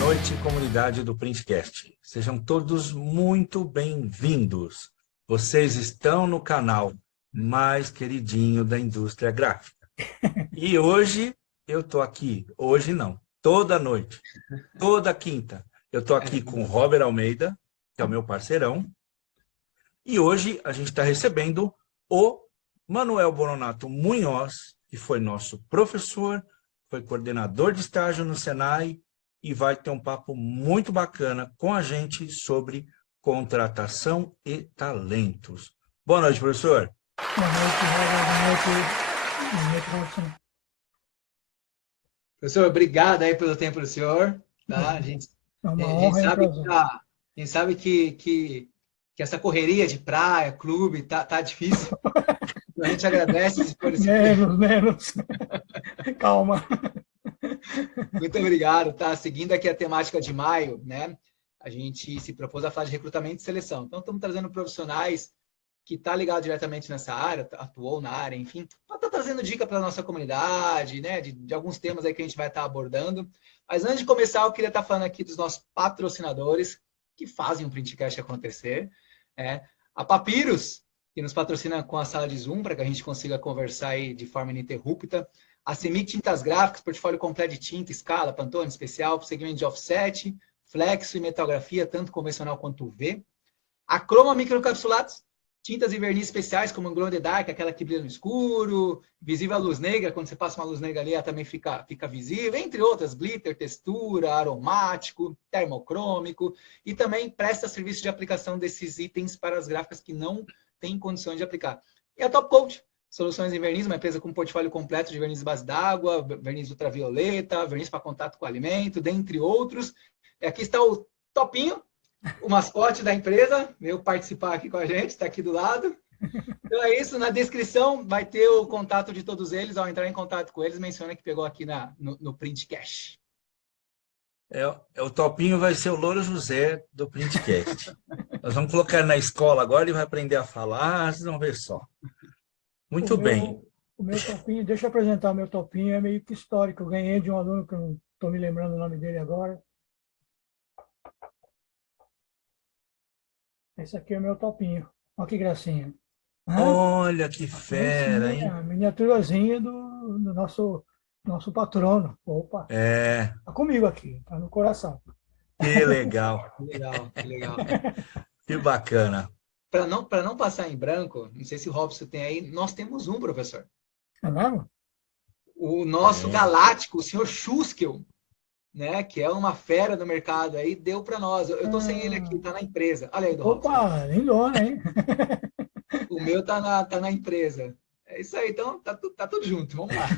noite, comunidade do Printcast. Sejam todos muito bem-vindos. Vocês estão no canal mais queridinho da indústria gráfica. E hoje eu estou aqui, hoje não, toda noite, toda quinta, eu estou aqui com o Robert Almeida, que é o meu parceirão, e hoje a gente está recebendo o Manuel Bononato Munhoz, que foi nosso professor, foi coordenador de estágio no Senai, e vai ter um papo muito bacana com a gente sobre contratação e talentos. Boa noite, professor. Boa noite, boa noite, Robson. Professor, obrigado aí pelo tempo do senhor. Tá? A gente sabe que essa correria de praia, clube, tá difícil. Então a gente agradece por esse menos. Calma. Muito obrigado, tá? Seguindo aqui a temática de maio, né? A gente se propôs a falar de recrutamento e seleção. Então, estamos trazendo profissionais que estão ligados diretamente nessa área, atuou na área, enfim, para estar trazendo dica para a nossa comunidade, né? De alguns temas aí que a gente vai estar abordando. Mas antes de começar, eu queria estar falando aqui dos nossos patrocinadores que fazem o Printcast acontecer. A Papyrus, que nos patrocina com a sala de Zoom, para que a gente consiga conversar aí de forma ininterrupta. A Semic Tintas Gráficas, portfólio completo de tinta, escala, Pantone, especial, segmento de offset, flexo e metalgrafia, tanto convencional quanto UV. A Croma Microcapsulados, tintas e verniz especiais, como Glow in the Dark, aquela que brilha no escuro, visível à luz negra, quando você passa uma luz negra ali, ela também fica visível, entre outras, glitter, textura, aromático, termocrômico, e também presta serviço de aplicação desses itens para as gráficas que não têm condições de aplicar. E a Top Coat, soluções em verniz, uma empresa com portfólio completo de verniz base d'água, verniz ultravioleta, verniz para contato com alimento, dentre outros. Aqui está o Topinho, o mascote da empresa, veio participar aqui com a gente, está aqui do lado. Então é isso, na descrição vai ter o contato de todos eles. Ao entrar em contato com eles, menciona que pegou aqui no Printcast. O Topinho vai ser o Louro José do Printcast. Nós vamos colocar ele na escola agora, ele vai aprender a falar, vocês vão ver só. Muito bem. O meu topinho, deixa eu apresentar o meu topinho, é meio que histórico. Eu ganhei de um aluno que eu não estou me lembrando o nome dele agora. Esse aqui é o meu topinho. Olha que gracinha. Olha que fera, hein? A miniaturazinha do nosso patrono. Opa! Tá comigo aqui, tá no coração. Que legal. Que legal. Que bacana. Para não passar em branco, não sei se o Robson tem aí, nós temos um, professor. É mesmo? O nosso galáctico, o senhor Schuskel, né, que é uma fera do mercado aí, deu para nós. Eu estou sem ele aqui, tá na empresa. Olha aí do Robson. Opa, lindona, hein? O meu tá na empresa. É isso aí, então tá tudo junto, vamos lá.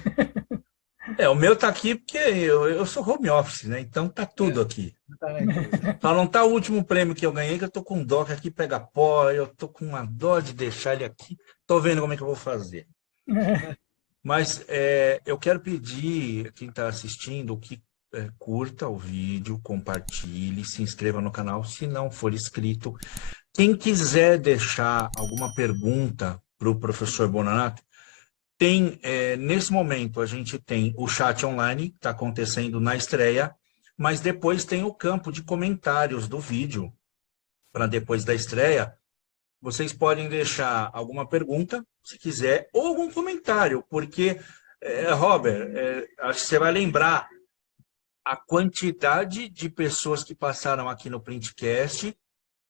O meu tá aqui porque eu sou home office, né? Então tá tudo aqui. Tá na empresa. Só não tá o último prêmio que eu ganhei, que eu tô com dó, que aqui pega pó, eu tô com uma dó de deixar ele aqui. Tô vendo como é que eu vou fazer. Mas eu quero pedir a quem está assistindo que curta o vídeo, compartilhe, se inscreva no canal, se não for inscrito. Quem quiser deixar alguma pergunta para o professor Bononato, tem, nesse momento, a gente tem o chat online, que está acontecendo na estreia, mas depois tem o campo de comentários do vídeo, para depois da estreia. Vocês podem deixar alguma pergunta, se quiser, ou algum comentário, porque, Robert, acho que você vai lembrar a quantidade de pessoas que passaram aqui no Printcast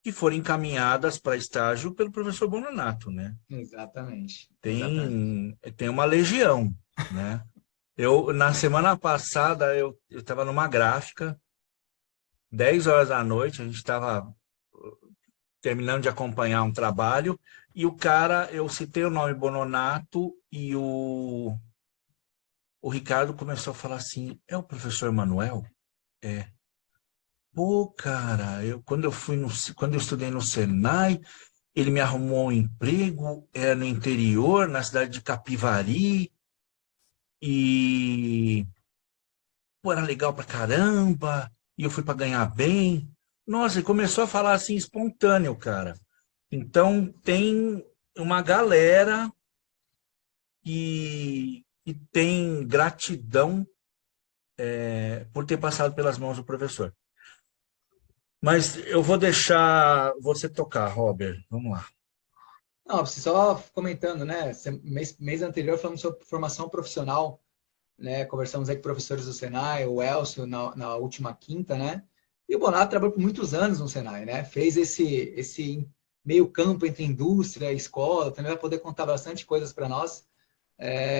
que foram encaminhadas para estágio pelo professor Bononato, né? Exatamente. Tem uma legião, né? Na semana passada, eu estava numa gráfica, 10 horas da noite, a gente estava terminando de acompanhar um trabalho, e o cara, eu citei o nome Bononato, e o Ricardo começou a falar assim, é o professor Manuel? É. Pô, cara, quando eu estudei no Senai, ele me arrumou um emprego, era no interior, na cidade de Capivari, e pô, era legal pra caramba, e eu fui para ganhar bem. Nossa, ele começou a falar assim, espontâneo, cara. Então, tem uma galera que tem gratidão por ter passado pelas mãos do professor. Mas eu vou deixar você tocar, Robert. Vamos lá. Não, só comentando, né? Mês anterior falamos sobre formação profissional, né? Conversamos aí com professores do Senai, o Elcio na última quinta, né? E o Bonato trabalhou por muitos anos no Senai, né? Fez esse meio campo entre indústria e escola, também vai poder contar bastante coisas para nós.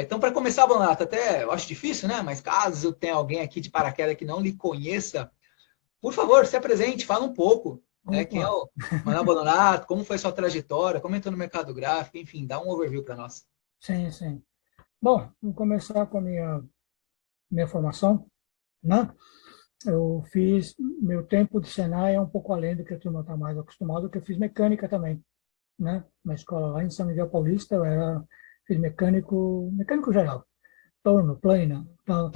Então, para começar, Bonato, até eu acho difícil, né? Mas caso eu tenha alguém aqui de paraquedas que não lhe conheça, por favor, se apresente, fala um pouco, né? Quem é o Manuel Bonato, como foi sua trajetória, como entrou no mercado gráfico, enfim, dá um overview para nós. Sim, sim. Bom, vou começar com a minha formação, né? Eu fiz, meu tempo de Senai é um pouco além do que a turma está mais acostumado, porque eu fiz mecânica também, né? Na escola lá em São Miguel Paulista, fiz mecânico geral, torno, plana, tal.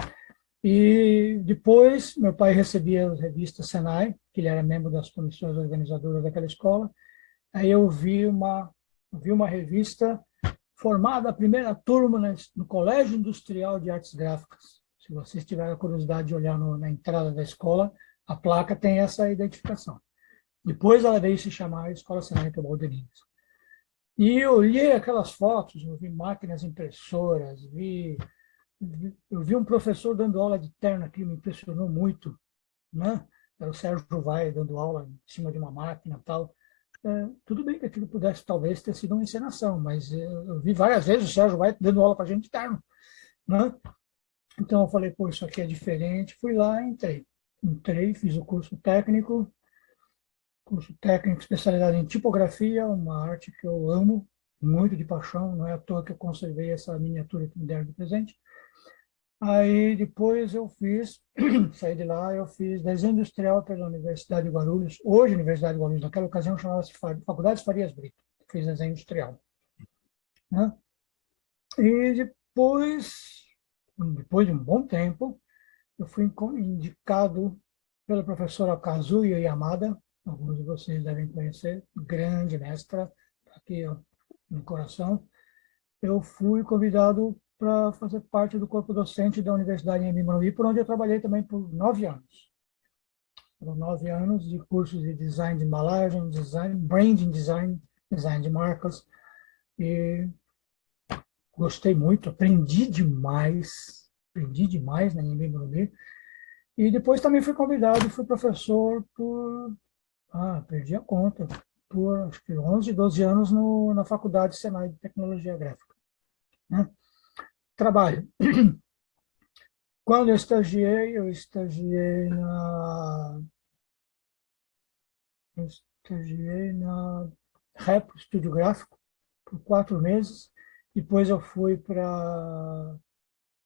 E depois, meu pai recebia as revistas Senai, que ele era membro das comissões organizadoras daquela escola. Aí eu vi uma revista formada a primeira turma no Colégio Industrial de Artes Gráficas. Se vocês tiverem a curiosidade de olhar na entrada da escola, a placa tem essa identificação. Depois ela veio se chamar Escola Senai Teobaldo de Minas. E eu olhei aquelas fotos, eu vi máquinas impressoras, eu vi um professor dando aula de terno que me impressionou muito, né? Era o Sérgio Vai dando aula em cima de uma máquina e tal. Tudo bem que aquilo pudesse talvez ter sido uma encenação, mas eu vi várias vezes o Sérgio Vai dando aula para a gente de terno, né? Então eu falei, pô, isso aqui é diferente. Fui lá e entrei, fiz o curso técnico especializado em tipografia, uma arte que eu amo muito de paixão, não é à toa que eu conservei essa miniatura que me deram de presente. Aí depois saí de lá, eu fiz desenho industrial pela Universidade de Guarulhos, hoje Universidade de Guarulhos, naquela ocasião chamava-se Faculdade Farias Brito, fiz desenho industrial, né? E depois de um bom tempo, eu fui indicado pela professora Kazuya Yamada, alguns de vocês devem conhecer, grande mestra, aqui ó, no coração. Eu fui convidado para fazer parte do corpo docente da Universidade em Morumbi, por onde eu trabalhei também por 9 anos. Foram 9 anos de cursos de design de embalagem, branding design, design de marcas, e gostei muito, aprendi demais na Anhembi Morumbi. E depois também fui convidado e fui professor perdi a conta, por acho que 11, 12 anos na Faculdade Senai de Tecnologia Gráfica, né? Trabalho. Quando eu estagiei na Rep, Estúdio Gráfico, por 4 meses. Depois eu fui para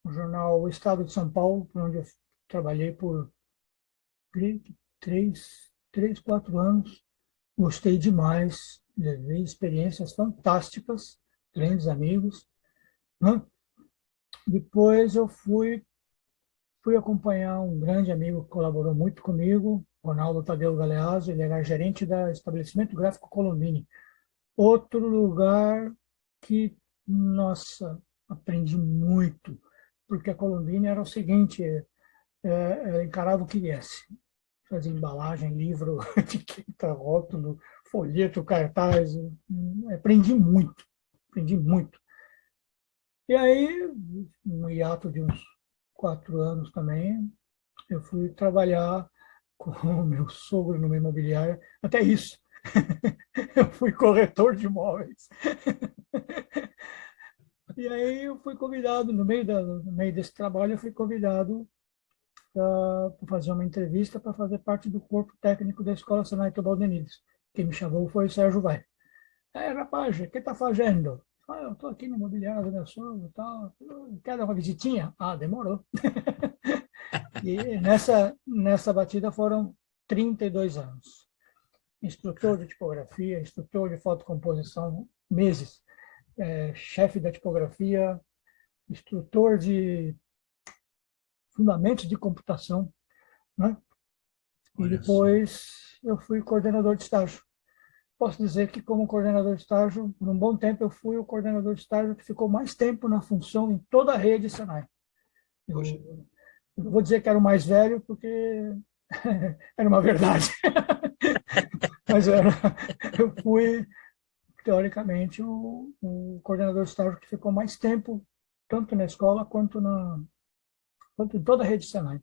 o jornal O Estado de São Paulo, onde eu trabalhei por 4 anos. Gostei demais, levei experiências fantásticas, grandes amigos, né? Depois eu fui acompanhar um grande amigo que colaborou muito comigo, Ronaldo Tadeu Galeazzo, ele era gerente da Estabelecimento Gráfico Colombini. Outro lugar que, nossa, aprendi muito, porque a Colombini era o seguinte, encarava o que viesse. Fazia embalagem, livro, etiqueta, rótulo, folheto, cartaz, aprendi muito. E aí, no hiato de uns 4 anos também, eu fui trabalhar com o meu sogro numa imobiliária. Até isso, eu fui corretor de imóveis. E aí eu fui convidado, no meio desse trabalho, eu fui convidado para fazer uma entrevista para fazer parte do corpo técnico da Escola Senai Teobaldo de Minas. Quem me chamou foi o Sérgio Vai. Rapaz, o que está fazendo? Eu estou aqui no imobiliário do meu sogro e tal. Quer dar uma visitinha? Demorou. E nessa batida foram 32 anos. Instrutor de tipografia, instrutor de fotocomposição, meses. Chefe da tipografia, instrutor de fundamentos de computação, né? E depois eu fui coordenador de estágio. Posso dizer que, como coordenador de estágio, por um bom tempo, eu fui o coordenador de estágio que ficou mais tempo na função em toda a rede Senai. Eu vou dizer que era o mais velho, porque era uma verdade. Mas eu fui, teoricamente, o coordenador de estágio que ficou mais tempo, tanto na escola quanto em toda a rede Senai.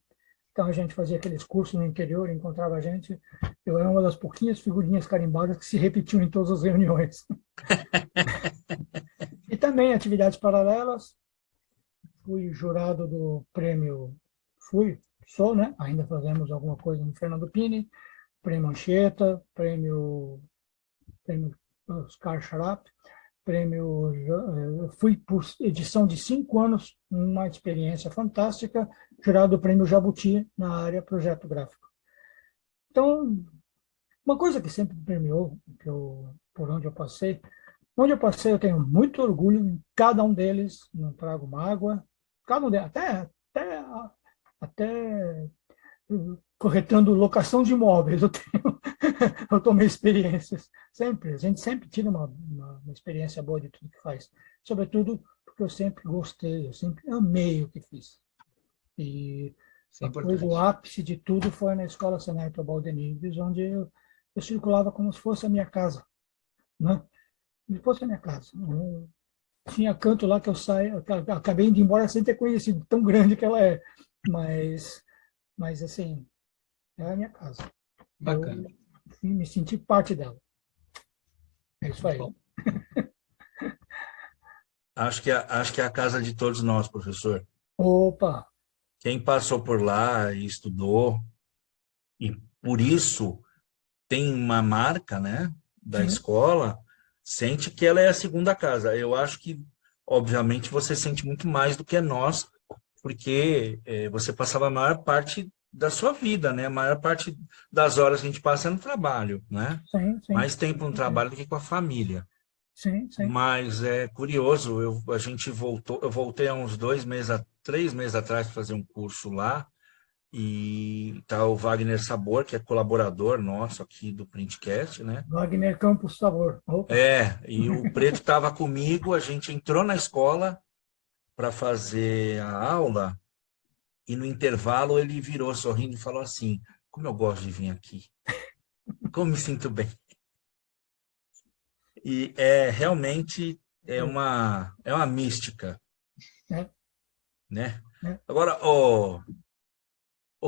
Então, a gente fazia aqueles cursos no interior, encontrava a gente. Eu era uma das pouquinhas figurinhas carimbadas que se repetiam em todas as reuniões. E também atividades paralelas. Fui jurado do prêmio, sou, né? Ainda fazemos alguma coisa no Fernando Pini, prêmio Anchieta, prêmio Oscar Charap, fui por edição de 5 anos, uma experiência fantástica, jurado do prêmio Jabuti na área projeto gráfico. Então, uma coisa que sempre me premiou, por onde eu passei eu tenho muito orgulho em cada um deles, não trago mágoa, cada um deles, até corretando locação de imóveis, eu tomei experiências. A gente sempre tira uma experiência boa de tudo que faz. Sobretudo porque eu sempre gostei, eu sempre amei o que fiz. E o ápice de tudo foi na Escola Senai Teobaldo de Nigres, onde eu circulava como se fosse a minha casa, né? Como se fosse a minha casa. Tinha canto lá que eu acabei indo embora sem ter conhecido, tão grande que ela é. Mas assim, é a minha casa. Bacana. Eu me senti parte dela. É isso aí. Acho que é a casa de todos nós, professor. Opa! Quem passou por lá e estudou, e por isso tem uma marca, né, da Sim. escola, sente que ela é a segunda casa. Eu acho que, obviamente, você sente muito mais do que nós, porque você passava a maior parte da sua vida, né? A maior parte das horas que a gente passa é no trabalho, né? Sim. Mais tempo no trabalho do que com a família. Sim. Mas é curioso, eu voltei há uns 3 meses atrás para fazer um curso lá, e tá o Wagner Sabor, que é colaborador nosso aqui do Printcast, né? Wagner Campos Sabor. Opa. E o Preto estava comigo, a gente entrou na escola para fazer a aula, e no intervalo ele virou sorrindo e falou assim: como eu gosto de vir aqui, como me sinto bem. E realmente é uma mística, É. né? É. Agora, o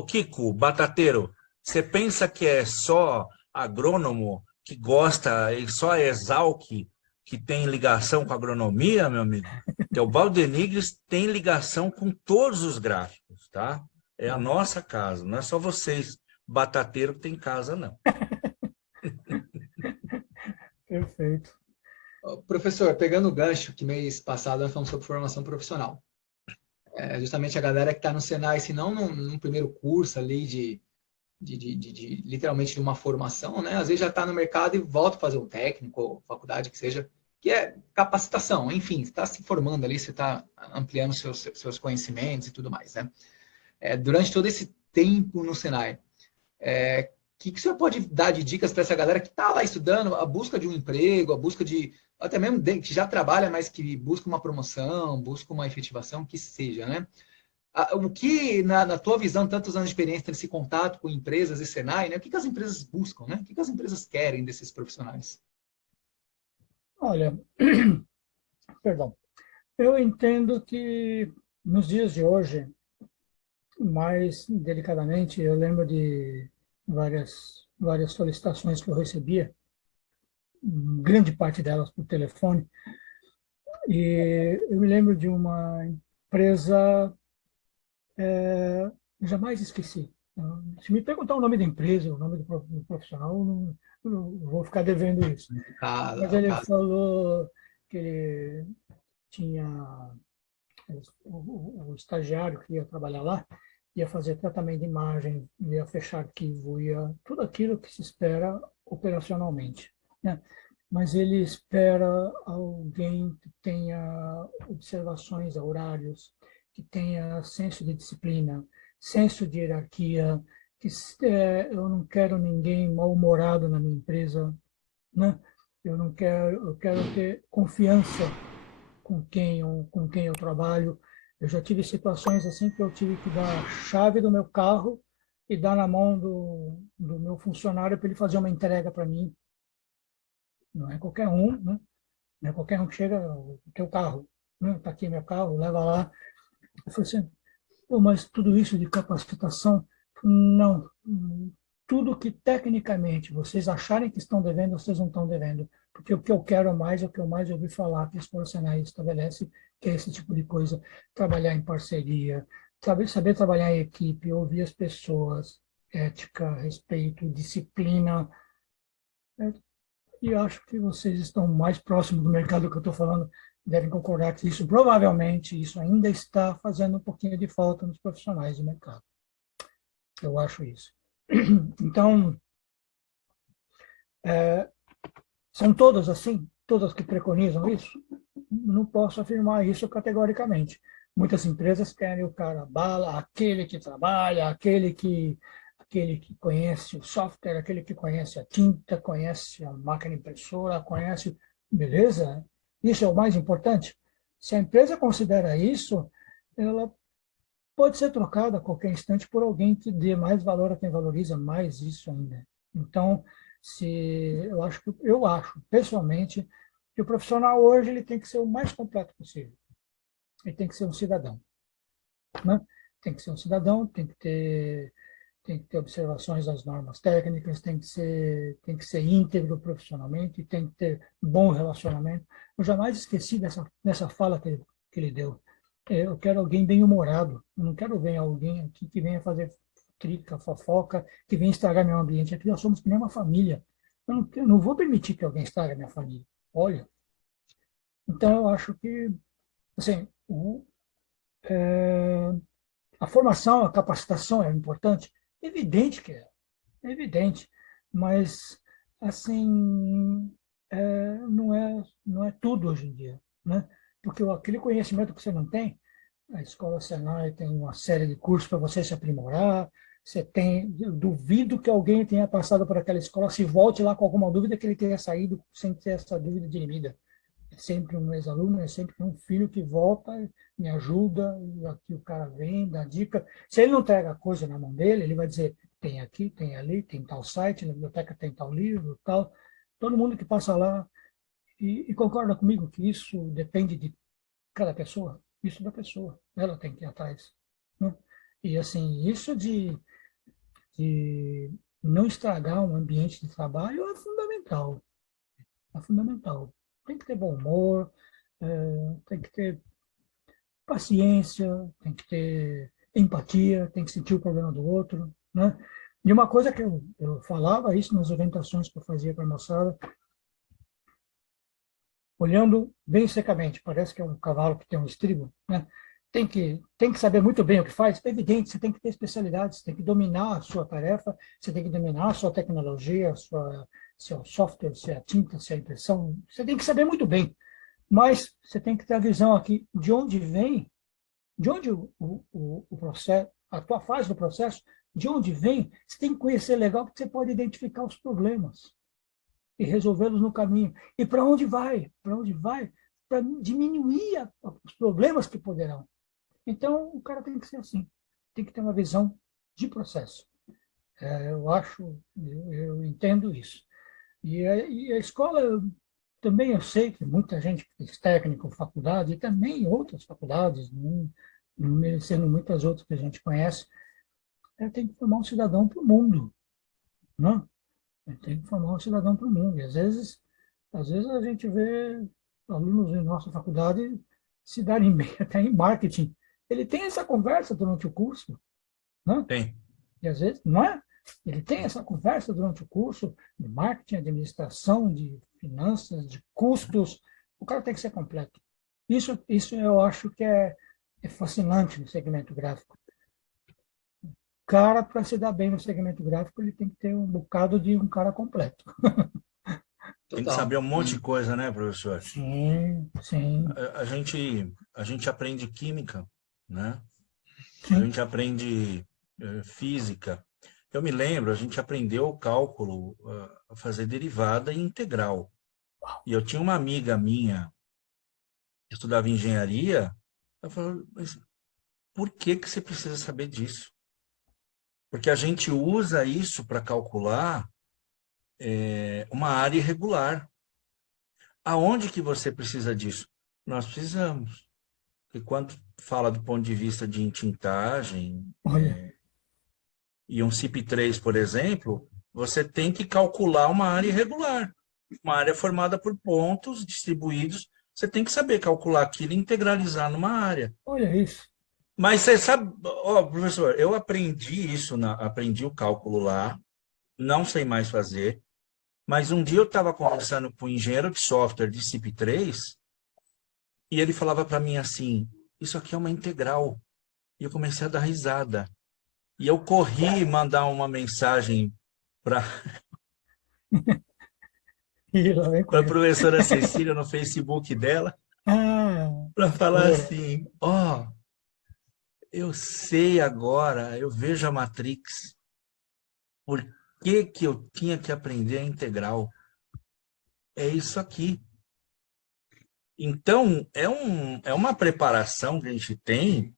Kiko, batateiro, você pensa que é só agrônomo que gosta, e só é Exalc que tem ligação com a agronomia, meu amigo? Teobaldo de Nigres tem ligação com todos os gráficos, tá? É a nossa casa, não é só vocês, batateiro, que tem casa, não. Perfeito. Professor, pegando o gancho que mês passado nós falamos sobre formação profissional. Justamente a galera que está no Senai, se não num primeiro curso ali de literalmente de uma formação, né? Às vezes já está no mercado e volta a fazer um técnico, ou faculdade que seja, que é capacitação, enfim, está se formando ali, você está ampliando seus conhecimentos e tudo mais, né? Durante todo esse tempo no Senai, que o senhor pode dar de dicas para essa galera que está lá estudando, a busca de um emprego, a busca de, até mesmo que já trabalha, mas que busca uma promoção, busca uma efetivação, que seja, né? O que, na tua visão, tantos anos de experiência nesse contato com empresas e Senai, né? O que as empresas buscam, né? O que as empresas querem desses profissionais? Olha, perdão. Eu entendo que nos dias de hoje, mais delicadamente, eu lembro de várias solicitações que eu recebia, grande parte delas por telefone, e eu me lembro de uma empresa, jamais esqueci. Se me perguntar o nome da empresa, o nome do profissional, eu vou ficar devendo isso. Mas ele falou que ele tinha o estagiário que ia trabalhar lá, ia fazer tratamento de imagem, ia fechar arquivo, ia tudo aquilo que se espera operacionalmente, né? Mas ele espera alguém que tenha observações a horários, que tenha senso de disciplina, senso de hierarquia, que eu não quero ninguém mal-humorado na minha empresa, né? Eu quero ter confiança com quem eu trabalho. Eu já tive situações assim que eu tive que dar a chave do meu carro e dar na mão do meu funcionário para ele fazer uma entrega para mim. Não é qualquer um, né? Não é qualquer um que chega, o teu carro, né? Está aqui meu carro, leva lá. Eu falei assim, pô, mas tudo isso de capacitação, não. Tudo que tecnicamente vocês acharem que estão devendo, vocês não estão devendo. Porque o que eu quero mais, é o que eu mais ouvi falar, que a Escola Senai estabelece, que é esse tipo de coisa. Trabalhar em parceria, saber trabalhar em equipe, ouvir as pessoas, ética, respeito, disciplina. E acho que vocês estão mais próximos do mercado que eu estou falando, devem concordar que isso, provavelmente, isso ainda está fazendo um pouquinho de falta nos profissionais do mercado. Eu acho isso. Então, são todas assim? Todas que preconizam isso? Não posso afirmar isso categoricamente. Muitas empresas querem o cara bala, aquele que trabalha, aquele que conhece o software, aquele que conhece a tinta, conhece a máquina impressora, conhece... Beleza? Isso é o mais importante. Se a empresa considera isso, ela pode ser trocada a qualquer instante por alguém que dê mais valor a quem valoriza mais isso ainda. Então, se eu acho pessoalmente que o profissional hoje ele tem que ser o mais completo possível. Ele tem que ser um cidadão, né? Tem que ser um cidadão, tem que ter observações das normas técnicas, tem que ser íntegro profissionalmente, tem que ter bom relacionamento. Eu jamais esqueci dessa fala que ele deu. Eu quero alguém bem-humorado, eu não quero ver alguém aqui que venha fazer trica, fofoca, que venha estragar meu ambiente. Aqui nós somos que nem uma família. Eu não vou permitir que alguém estrague a minha família. Olha, então eu acho que, assim, a formação, a capacitação é importante? Evidente que é evidente, mas assim não é tudo hoje em dia, né? Porque aquele conhecimento que você não tem, a Escola Senai tem uma série de cursos para você se aprimorar. Você tem, eu duvido que alguém tenha passado por aquela escola, se volte lá com alguma dúvida, que ele tenha saído sem ter essa dúvida dirimida. É sempre um ex-aluno, é sempre um filho que volta, me ajuda, e aqui o cara vem, dá dica. Se ele não pega a coisa na mão dele, ele vai dizer, tem aqui, tem ali, tem tal site, na biblioteca tem tal livro, tal. Todo mundo que passa lá e concorda comigo que isso depende de cada pessoa, isso da pessoa, ela tem que ir atrás, né? E assim, isso de não estragar um ambiente de trabalho é fundamental, é fundamental. Tem que ter bom humor, tem que ter paciência, tem que ter empatia, tem que sentir o problema do outro, né? E uma coisa que eu falava isso nas orientações que eu fazia para a moçada, olhando bem secamente, parece que é um cavalo que tem um estribo, né? Tem que saber muito bem o que faz. É evidente, você tem que ter especialidade, você tem que dominar a sua tarefa, você tem que dominar a sua tecnologia, seu software, se é a tinta, se é a impressão, você tem que saber muito bem. Mas você tem que ter a visão aqui de onde vem, de onde o processo, a tua fase do processo, de onde vem, você tem que conhecer legal, porque você pode identificar os problemas e resolvê-los no caminho. E para onde vai? Para onde vai? Para diminuir os problemas que poderão. Então, o cara tem que ser assim, tem que ter uma visão de processo. Eu entendo isso. E a escola, também eu sei que muita gente que fez técnico, faculdade, e também outras faculdades, não merecendo muitas outras que a gente conhece, tem que formar um cidadão para o mundo, não? Tem que formar um cidadão para o mundo. E às vezes a gente vê alunos em nossa faculdade se darem bem até em marketing. Ele tem essa conversa durante o curso, né? Tem. E às vezes, não é? Ele tem essa conversa durante o curso de marketing, administração, de finanças, de custos. O cara tem que ser completo. Isso eu acho que é fascinante no segmento gráfico. O cara, para se dar bem no segmento gráfico, ele tem que ter um bocado de um cara completo. Tem que Total. saber um monte de coisa, né, professor? Sim, sim, A gente aprende química, né? A sim. gente aprende física. Eu me lembro, a gente aprendeu o cálculo, a fazer derivada e integral. E eu tinha uma amiga minha que estudava engenharia, ela falou, mas por que que você precisa saber disso? Porque a gente usa isso para calcular uma área irregular. Aonde que você precisa disso? Nós precisamos. E quando fala do ponto de vista de entintagem, Olha, e um CIP3, por exemplo, você tem que calcular uma área irregular. Uma área formada por pontos distribuídos. Você tem que saber calcular aquilo e integralizar numa área. olha isso. Mas você sabe, ó, professor, eu aprendi isso, aprendi o cálculo lá, não sei mais fazer, mas um dia eu estava conversando com um engenheiro de software de CIP3 e ele falava para mim assim, isso aqui é uma integral. E eu comecei a dar risada. E eu corri mandar uma mensagem para E lá vem a coisa. professora Cecília no Facebook dela, Ah, para falar boa. assim, ó, eu sei agora, eu vejo a Matrix. Por que que eu tinha que aprender a integral? É isso aqui. Então, é uma preparação que a gente tem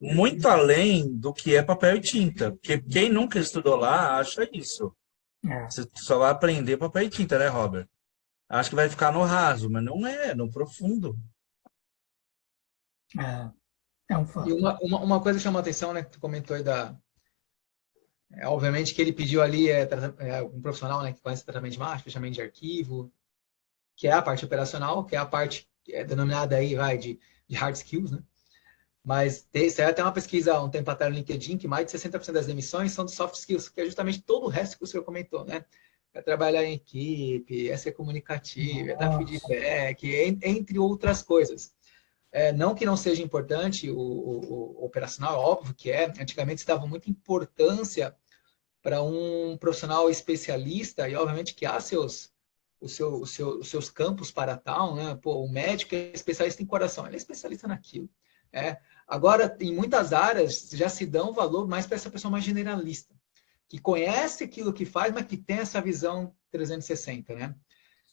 muito além do que é papel e tinta. Porque quem nunca estudou lá acha isso. É, Você só vai aprender papel e tinta, né, Robert? Acho que vai ficar no raso, mas não é, no profundo. é, é um E fato. uma coisa que chamou a atenção, né, que tu comentou aí obviamente que ele pediu ali um profissional, né, que conhece tratamento de imagem, fechamento de arquivo, que é a parte operacional, que é a parte denominada aí, de hard skills, né? Mas saiu até uma pesquisa há um tempo atrás no LinkedIn que mais de 60% das demissões são de soft skills, que é justamente todo o resto que o senhor comentou, né? É trabalhar em equipe, é ser comunicativo, é dar Nossa, feedback, entre outras coisas. Não que não seja importante o operacional, é óbvio que é. Antigamente se dava muita importância para um profissional especialista, e obviamente que há os seus campos para tal, né? Pô, o médico é especialista em coração, ele é especialista naquilo. É. Agora, em muitas áreas, já se dá um valor mais para essa pessoa mais generalista, que conhece aquilo que faz, mas que tem essa visão 360, né?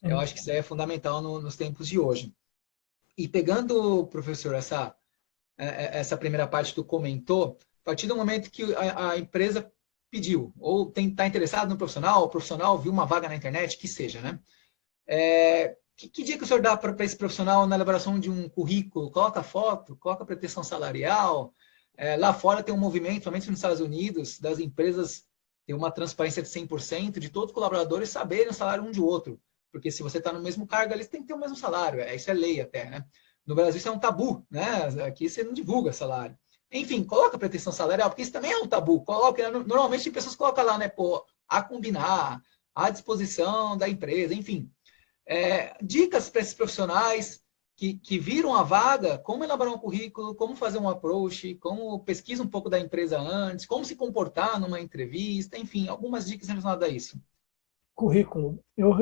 Eu sim. acho que isso aí é fundamental nos tempos de hoje. E pegando, professor, essa primeira parte que tu comentou, a partir do momento que a empresa pediu, ou está interessado no profissional, o profissional viu uma vaga na internet, que seja, né? Que dia que o senhor dá para esse profissional na elaboração de um currículo? Coloca foto, coloca pretensão salarial. Lá fora tem um movimento, somente nos Estados Unidos, das empresas ter uma transparência de 100% de todos os colaboradores saberem o salário um de outro. Porque se você está no mesmo cargo ali, você tem que ter o mesmo salário. Isso é lei até, né? No Brasil isso é um tabu, né? Aqui você não divulga salário. Enfim, coloca pretensão salarial, porque isso também é um tabu. Coloca, normalmente as pessoas colocam lá, né? Pô, a combinar, à disposição da empresa, enfim. Dicas para esses profissionais que viram a vaga, como elaborar um currículo, como fazer um approach, como pesquisa um pouco da empresa antes, como se comportar numa entrevista, enfim, algumas dicas relacionadas a isso. Currículo. Eu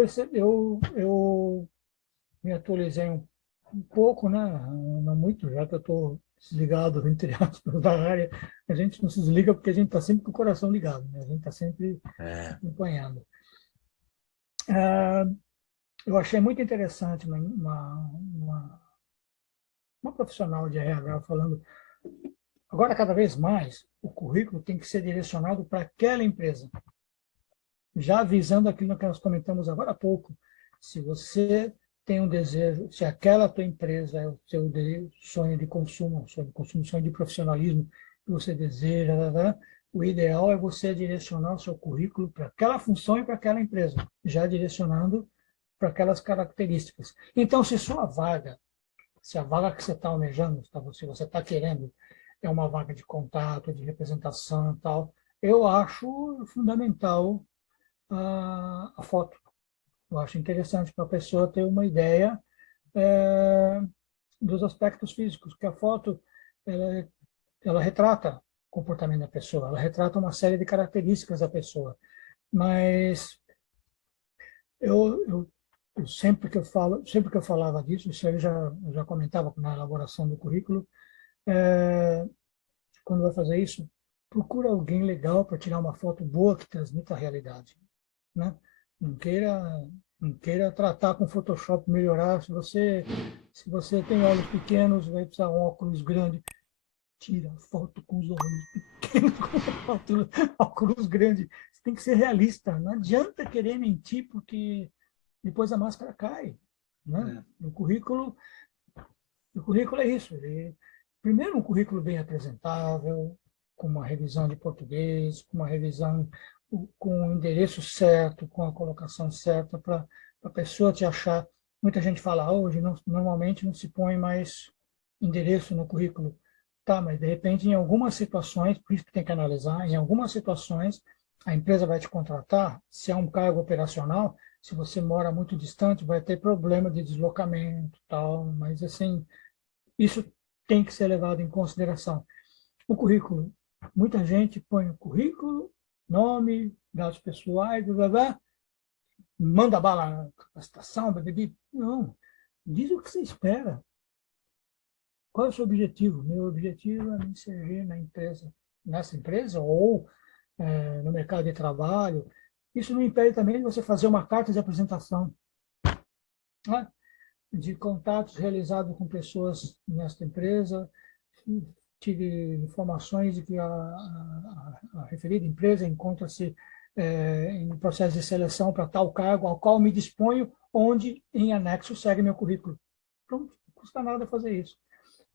me atualizei um pouco, né? Não muito, já que eu estou desligado, entre aspas, da área. A gente não se desliga porque a gente está sempre com o coração ligado, né? A gente está sempre É. acompanhando. Ah, eu achei muito interessante uma profissional de RH falando, agora cada vez mais o currículo tem que ser direcionado para aquela empresa, já visando aquilo que nós comentamos agora há pouco. Se você tem um desejo, se aquela tua empresa é o seu sonho de consumo, sonho de profissionalismo que você deseja, o ideal é você direcionar o seu currículo para aquela função e para aquela empresa, já direcionando para aquelas características. Então, se a vaga que você está almejando, se você está querendo, é uma vaga de contato, de representação e tal, eu acho fundamental a foto. Eu acho interessante para a pessoa ter uma ideia dos aspectos físicos, porque a foto ela, ela retrata o comportamento da pessoa, ela retrata uma série de características da pessoa. Mas eu sempre que eu falava disso, isso eu já comentava na elaboração do currículo, quando vai fazer isso, procura alguém legal para tirar uma foto boa que transmita a realidade, né? Não queira, não queira tratar com Photoshop, melhorar. Se você tem olhos pequenos, vai precisar de um óculos grande. tira foto com os olhos pequenos, com óculos grandes. Você tem que ser realista. Não adianta querer mentir, porque depois a máscara cai. Né? O currículo é isso. Primeiro, um currículo bem apresentável, com uma revisão de português, com uma revisão com o endereço certo, com a colocação certa, para a pessoa te achar. Muita gente fala, hoje normalmente não se põe mais endereço no currículo. Tá, mas de repente, em algumas situações, por isso que tem que analisar, em algumas situações, a empresa vai te contratar, se é um cargo operacional, se você mora muito distante, vai ter problema de deslocamento, tal, mas assim, isso tem que ser levado em consideração. O currículo, muita gente põe o currículo, nome, dados pessoais, blá, blá, blá, manda bala na capacitação, não, diz o que você espera. Qual é o seu objetivo? Meu objetivo é me inserir nessa empresa ou no mercado de trabalho. Isso não impede também de você fazer uma carta de apresentação, né? De contatos realizados com pessoas nesta empresa. Tive informações de que a referida empresa encontra-se em processo de seleção para tal cargo ao qual me disponho, onde em anexo segue meu currículo. Pronto, não custa nada fazer isso.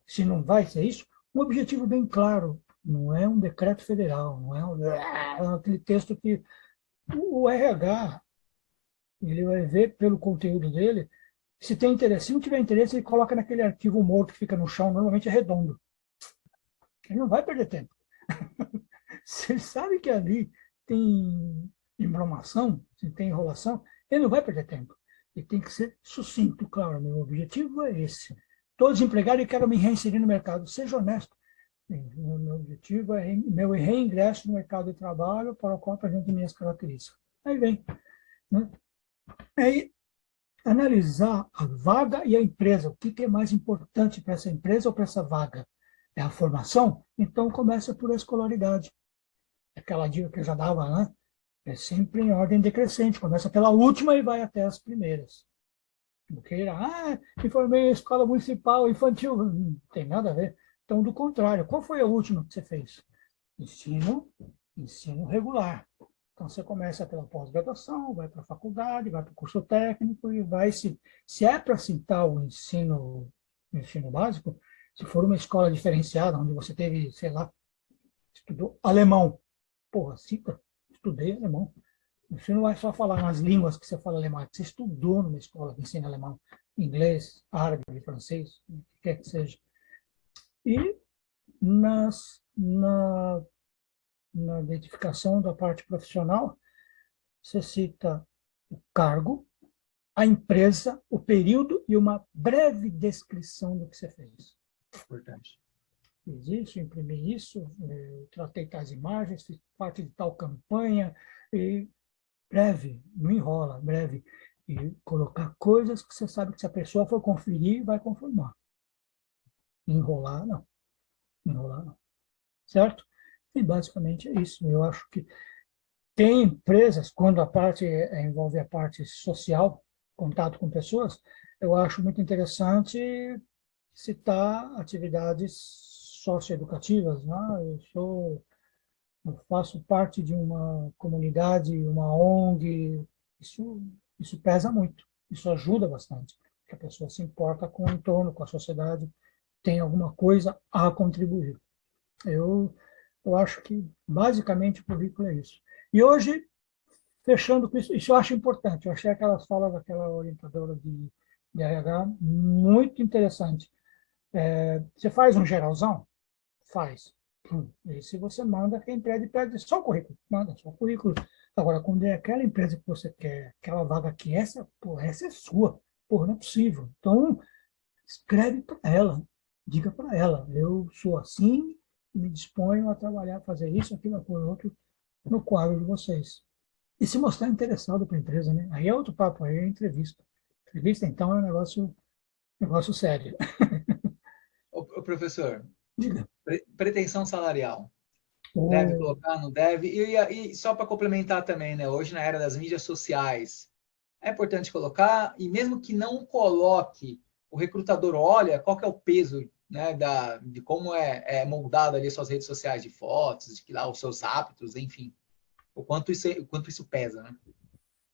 Se não vai ser isso, um objetivo bem claro, não é um decreto federal, não é aquele texto que o RH ele vai ver pelo conteúdo dele. Se tem interesse, se não tiver interesse, ele coloca naquele arquivo morto que fica no chão, normalmente é redondo. Ele não vai perder tempo. Se ele sabe que ali tem embromação, se tem enrolação, ele não vai perder tempo. Ele tem que ser sucinto, claro. Meu objetivo é esse. Estou desempregado e quero me reinserir no mercado. Seja honesto. Meu objetivo é meu reingresso no mercado de trabalho para o qual apresento minhas características. Aí vem. Né? Aí, analisar a vaga e a empresa. O que é mais importante para essa empresa ou para essa vaga? É a formação? Então, começa por escolaridade. Aquela dica que eu já dava, né? É sempre em ordem decrescente. Começa pela última e vai até as primeiras. Porque, me formei em escola municipal, infantil. Não tem nada a ver. Então, do contrário. Qual foi a última que você fez? Ensino regular. Então, você começa pela pós-graduação, vai para a faculdade, vai para o curso técnico e vai se é para citar o ensino básico, se for uma escola diferenciada, onde você teve, sei lá, estudou alemão. Porra, cita, estudei alemão. Você não vai só falar nas línguas que você fala alemão, você estudou numa escola que ensina alemão, inglês, árabe, francês, o que quer que seja. E na identificação da parte profissional, você cita o cargo, a empresa, o período e uma breve descrição do que você fez. Importante. Fiz isso, imprimi isso, tratei tais imagens, fiz parte de tal campanha, e breve, não enrola, breve. E colocar coisas que você sabe que se a pessoa for conferir, vai conformar. Enrolar, não. Enrolar, não. Certo? E basicamente é isso. Eu acho que tem empresas, quando a parte envolve a parte social, contato com pessoas, eu acho muito interessante citar atividades socioeducativas. Né? Eu faço parte de uma comunidade, uma ONG, isso pesa muito, isso ajuda bastante, que a pessoa se importa com o entorno, com a sociedade, tem alguma coisa a contribuir. Eu acho que, basicamente, o currículo é isso. E hoje, fechando com isso eu acho importante. Eu achei aquelas falas daquela orientadora de RH muito interessante. Você faz um geralzão? Faz. E se você manda, quem pede só o currículo. Manda só o currículo. Agora, quando é aquela empresa que você quer, aquela vaga que essa é sua. Porra, não é possível. Então, escreve para ela. Diga para ela, eu sou assim, me disponho a trabalhar, fazer isso, aquilo, aquilo, outro, no quadro de vocês. E se mostrar interessado para a empresa, né? Aí é outro papo, aí é entrevista. Entrevista, então, é um negócio sério. O professor, Diga. pretensão salarial. Deve colocar, não deve? E só para complementar também, né? Hoje, na era das mídias sociais, é importante colocar, e mesmo que não coloque, o recrutador olha qual que é o peso né, de como é moldado ali suas redes sociais de fotos, de que lá os seus hábitos, enfim, o quanto isso pesa, né?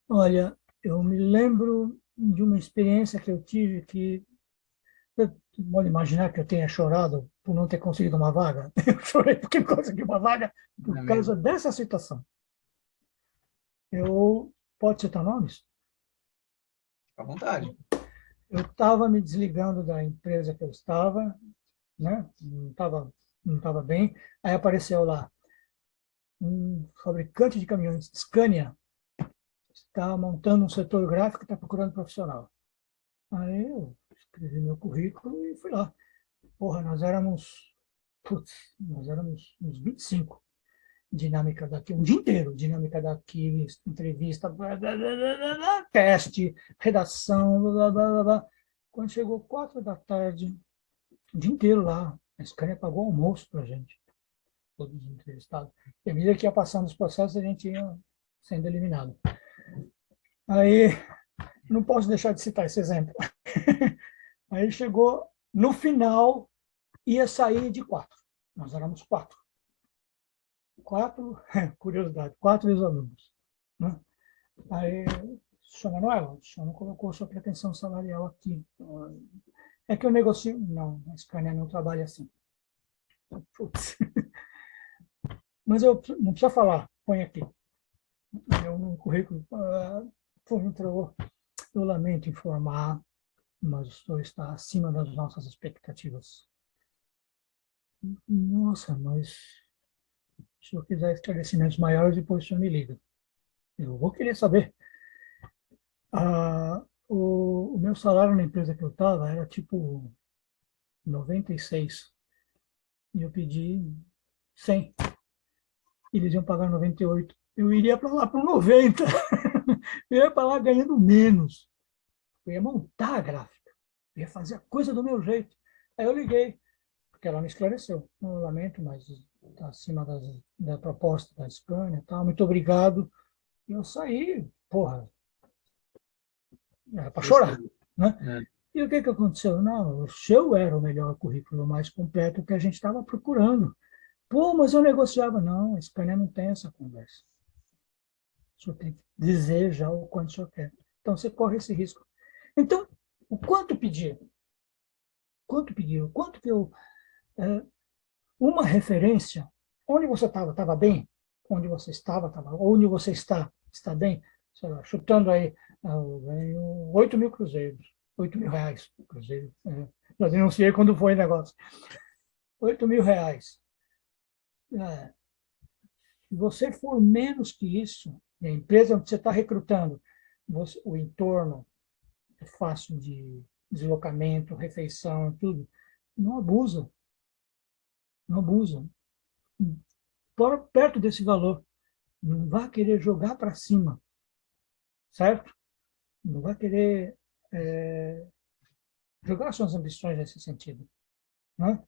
Olha, eu me lembro de uma experiência que eu tive que você pode imaginar que eu tenha chorado por não ter conseguido uma vaga. Eu chorei porque não consegui uma vaga Não por é causa mesmo? dessa situação. Eu, pode citar nomes? Fica à vontade. Eu estava me desligando da empresa que eu estava, né? Não estava bem. Aí apareceu lá um fabricante de caminhões, Scania, está montando um setor gráfico e está procurando profissional. Aí eu escrevi meu currículo e fui lá. Porra, nós éramos uns 25. Dinâmica daqui, um dia inteiro, dinâmica daqui, entrevista, blá, blá, blá, blá, blá, blá, teste, redação, blá, blá, blá, blá. Quando chegou 4 da tarde, o dia inteiro lá, a Scania pagou almoço para a gente, todos os entrevistados. E à medida que ia passando os processos, a gente ia sendo eliminado. Aí, não posso deixar de citar esse exemplo. Aí chegou, no final, ia sair de 4. Nós éramos 4. 4, curiosidade, 4 ex-alunos, né? Aí, senhor Manuel, o senhor não colocou sua pretensão salarial aqui. É que eu negocio. Não, a Scania não trabalha assim. Putz. Mas eu não precisa falar, põe aqui. Eu no currículo, entrou, eu lamento informar, mas o senhor está acima das nossas expectativas. Nossa, mas se o senhor quiser esclarecimentos maiores, depois o senhor me liga. Eu vou querer saber. O meu salário na empresa que eu estava era tipo 96. E eu pedi 100. Eles iam pagar 98. Eu iria para lá para 90. Eu ia para lá ganhando menos. Eu ia montar a gráfica. Eu ia fazer a coisa do meu jeito. Aí eu liguei, porque ela me esclareceu. Não lamento, mas está acima da proposta da Scania. Tá? Muito obrigado. E eu saí, porra, era para chorar. Né? É. E o que aconteceu? Não, o seu era o melhor currículo, mais completo que a gente estava procurando. Pô, mas eu negociava. Não, a Scania não tem essa conversa. O senhor tem que dizer já o quanto o senhor quer. Então, você corre esse risco. Então, o quanto pedir? Quanto pediu? Quanto que eu... uma referência, onde você estava? Estava bem? Onde você estava? Onde você está bem? Sei lá, chutando aí, eu ganho 8 mil cruzeiros. 8 mil reais. Cruzeiro. Já denunciei quando foi o negócio. 8 mil reais. Se você for menos que isso, a empresa onde você está recrutando, o entorno é fácil de deslocamento, refeição, tudo, não abusa, não abusa. Perto desse valor, não vai querer jogar para cima, certo? Não vai querer jogar suas ambições nesse sentido. Né?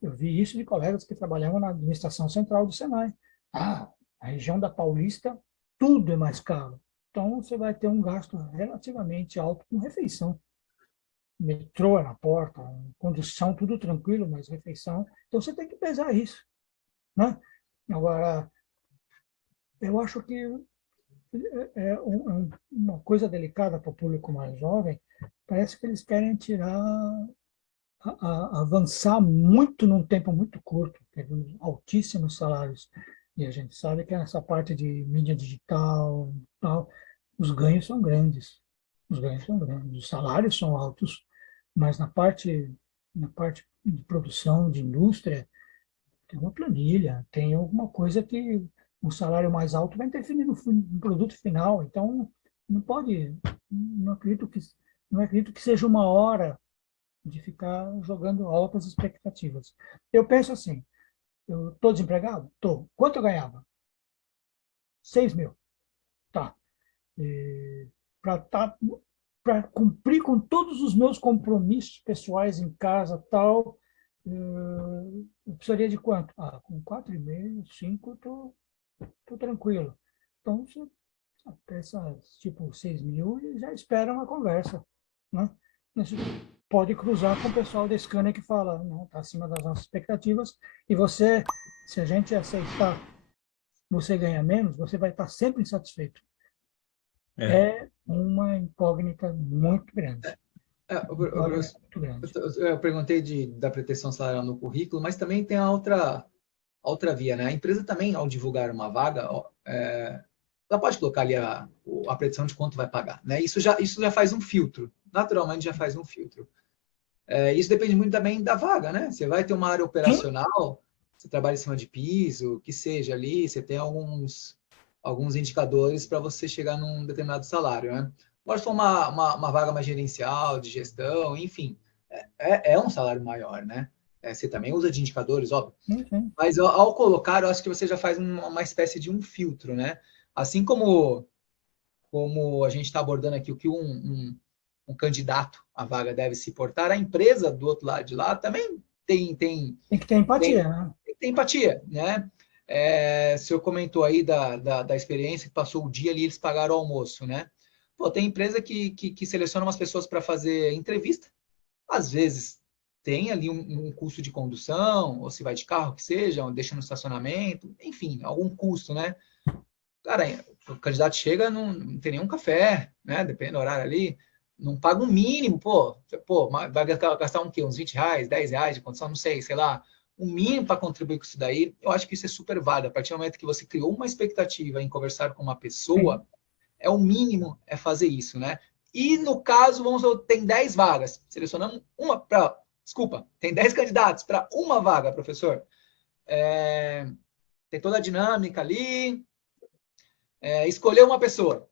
Eu vi isso de colegas que trabalhavam na administração central do Senai. A região da Paulista, tudo é mais caro. Então, você vai ter um gasto relativamente alto com refeição. Metrô é na porta, condução, tudo tranquilo, mas refeição. Então, você tem que pesar isso. Né? Agora, eu acho que uma coisa delicada para o público mais jovem, parece que eles querem avançar muito num tempo muito curto, teve altíssimos salários. E a gente sabe que essa parte de mídia digital, tal, os ganhos são grandes. Os ganhos são grandes, os salários são altos, mas na parte de produção, de indústria, tem uma planilha, tem alguma coisa que o salário mais alto vai interferir no produto final. Então, não pode, não acredito que seja uma hora de ficar jogando altas expectativas. Eu penso assim, eu estou desempregado? Estou. Quanto eu ganhava? 6 mil. Tá. Para cumprir com todos os meus compromissos pessoais em casa tal, eu precisaria de quanto? Com 4,5, 5, estou tranquilo. Então, você peça tipo 6 mil e já espera uma conversa. Né? pode cruzar com o pessoal da Scania que fala, não, está acima das nossas expectativas, e você, se a gente aceitar, você ganha menos, você vai estar sempre insatisfeito. É uma incógnita muito grande. Muito grande. Eu perguntei da pretensão salarial no currículo, mas também tem a outra via, né? A empresa também, ao divulgar uma vaga, ela pode colocar ali a pretensão de quanto vai pagar, né? Isso já faz um filtro, naturalmente já faz um filtro. Isso depende muito também da vaga, né? Você vai ter uma área operacional, você trabalha em cima de piso, que seja ali, você tem alguns indicadores para você chegar num determinado salário, né? Pode for uma vaga mais gerencial, de gestão, enfim, é um salário maior, né? Você também usa de indicadores, óbvio. Sim. Mas ao colocar, eu acho que você já faz uma espécie de um filtro, né? Assim como a gente está abordando aqui o que um candidato à vaga deve se portar, a empresa do outro lado de lá também tem que ter empatia, né? Tem empatia, né? O senhor comentou aí da experiência que passou o dia ali, eles pagaram o almoço, né? Pô, tem empresa que seleciona umas pessoas para fazer entrevista, às vezes tem ali um custo de condução, ou se vai de carro, que seja, ou deixa no estacionamento, enfim, algum custo, né? Cara, o candidato chega, não tem nenhum café, né? Depende do horário ali, não paga um mínimo, pô, vai gastar um quê? Uns R$ 20, R$ 10 de condição, não sei lá, um mínimo para contribuir com isso daí. Eu acho que isso é super válido. A partir do momento que você criou uma expectativa em conversar com uma pessoa, o mínimo é fazer isso, né? E no caso, tem 10 vagas, selecionamos uma para. Desculpa, tem 10 candidatos para uma vaga, professor. Tem toda a dinâmica ali. Escolher uma pessoa,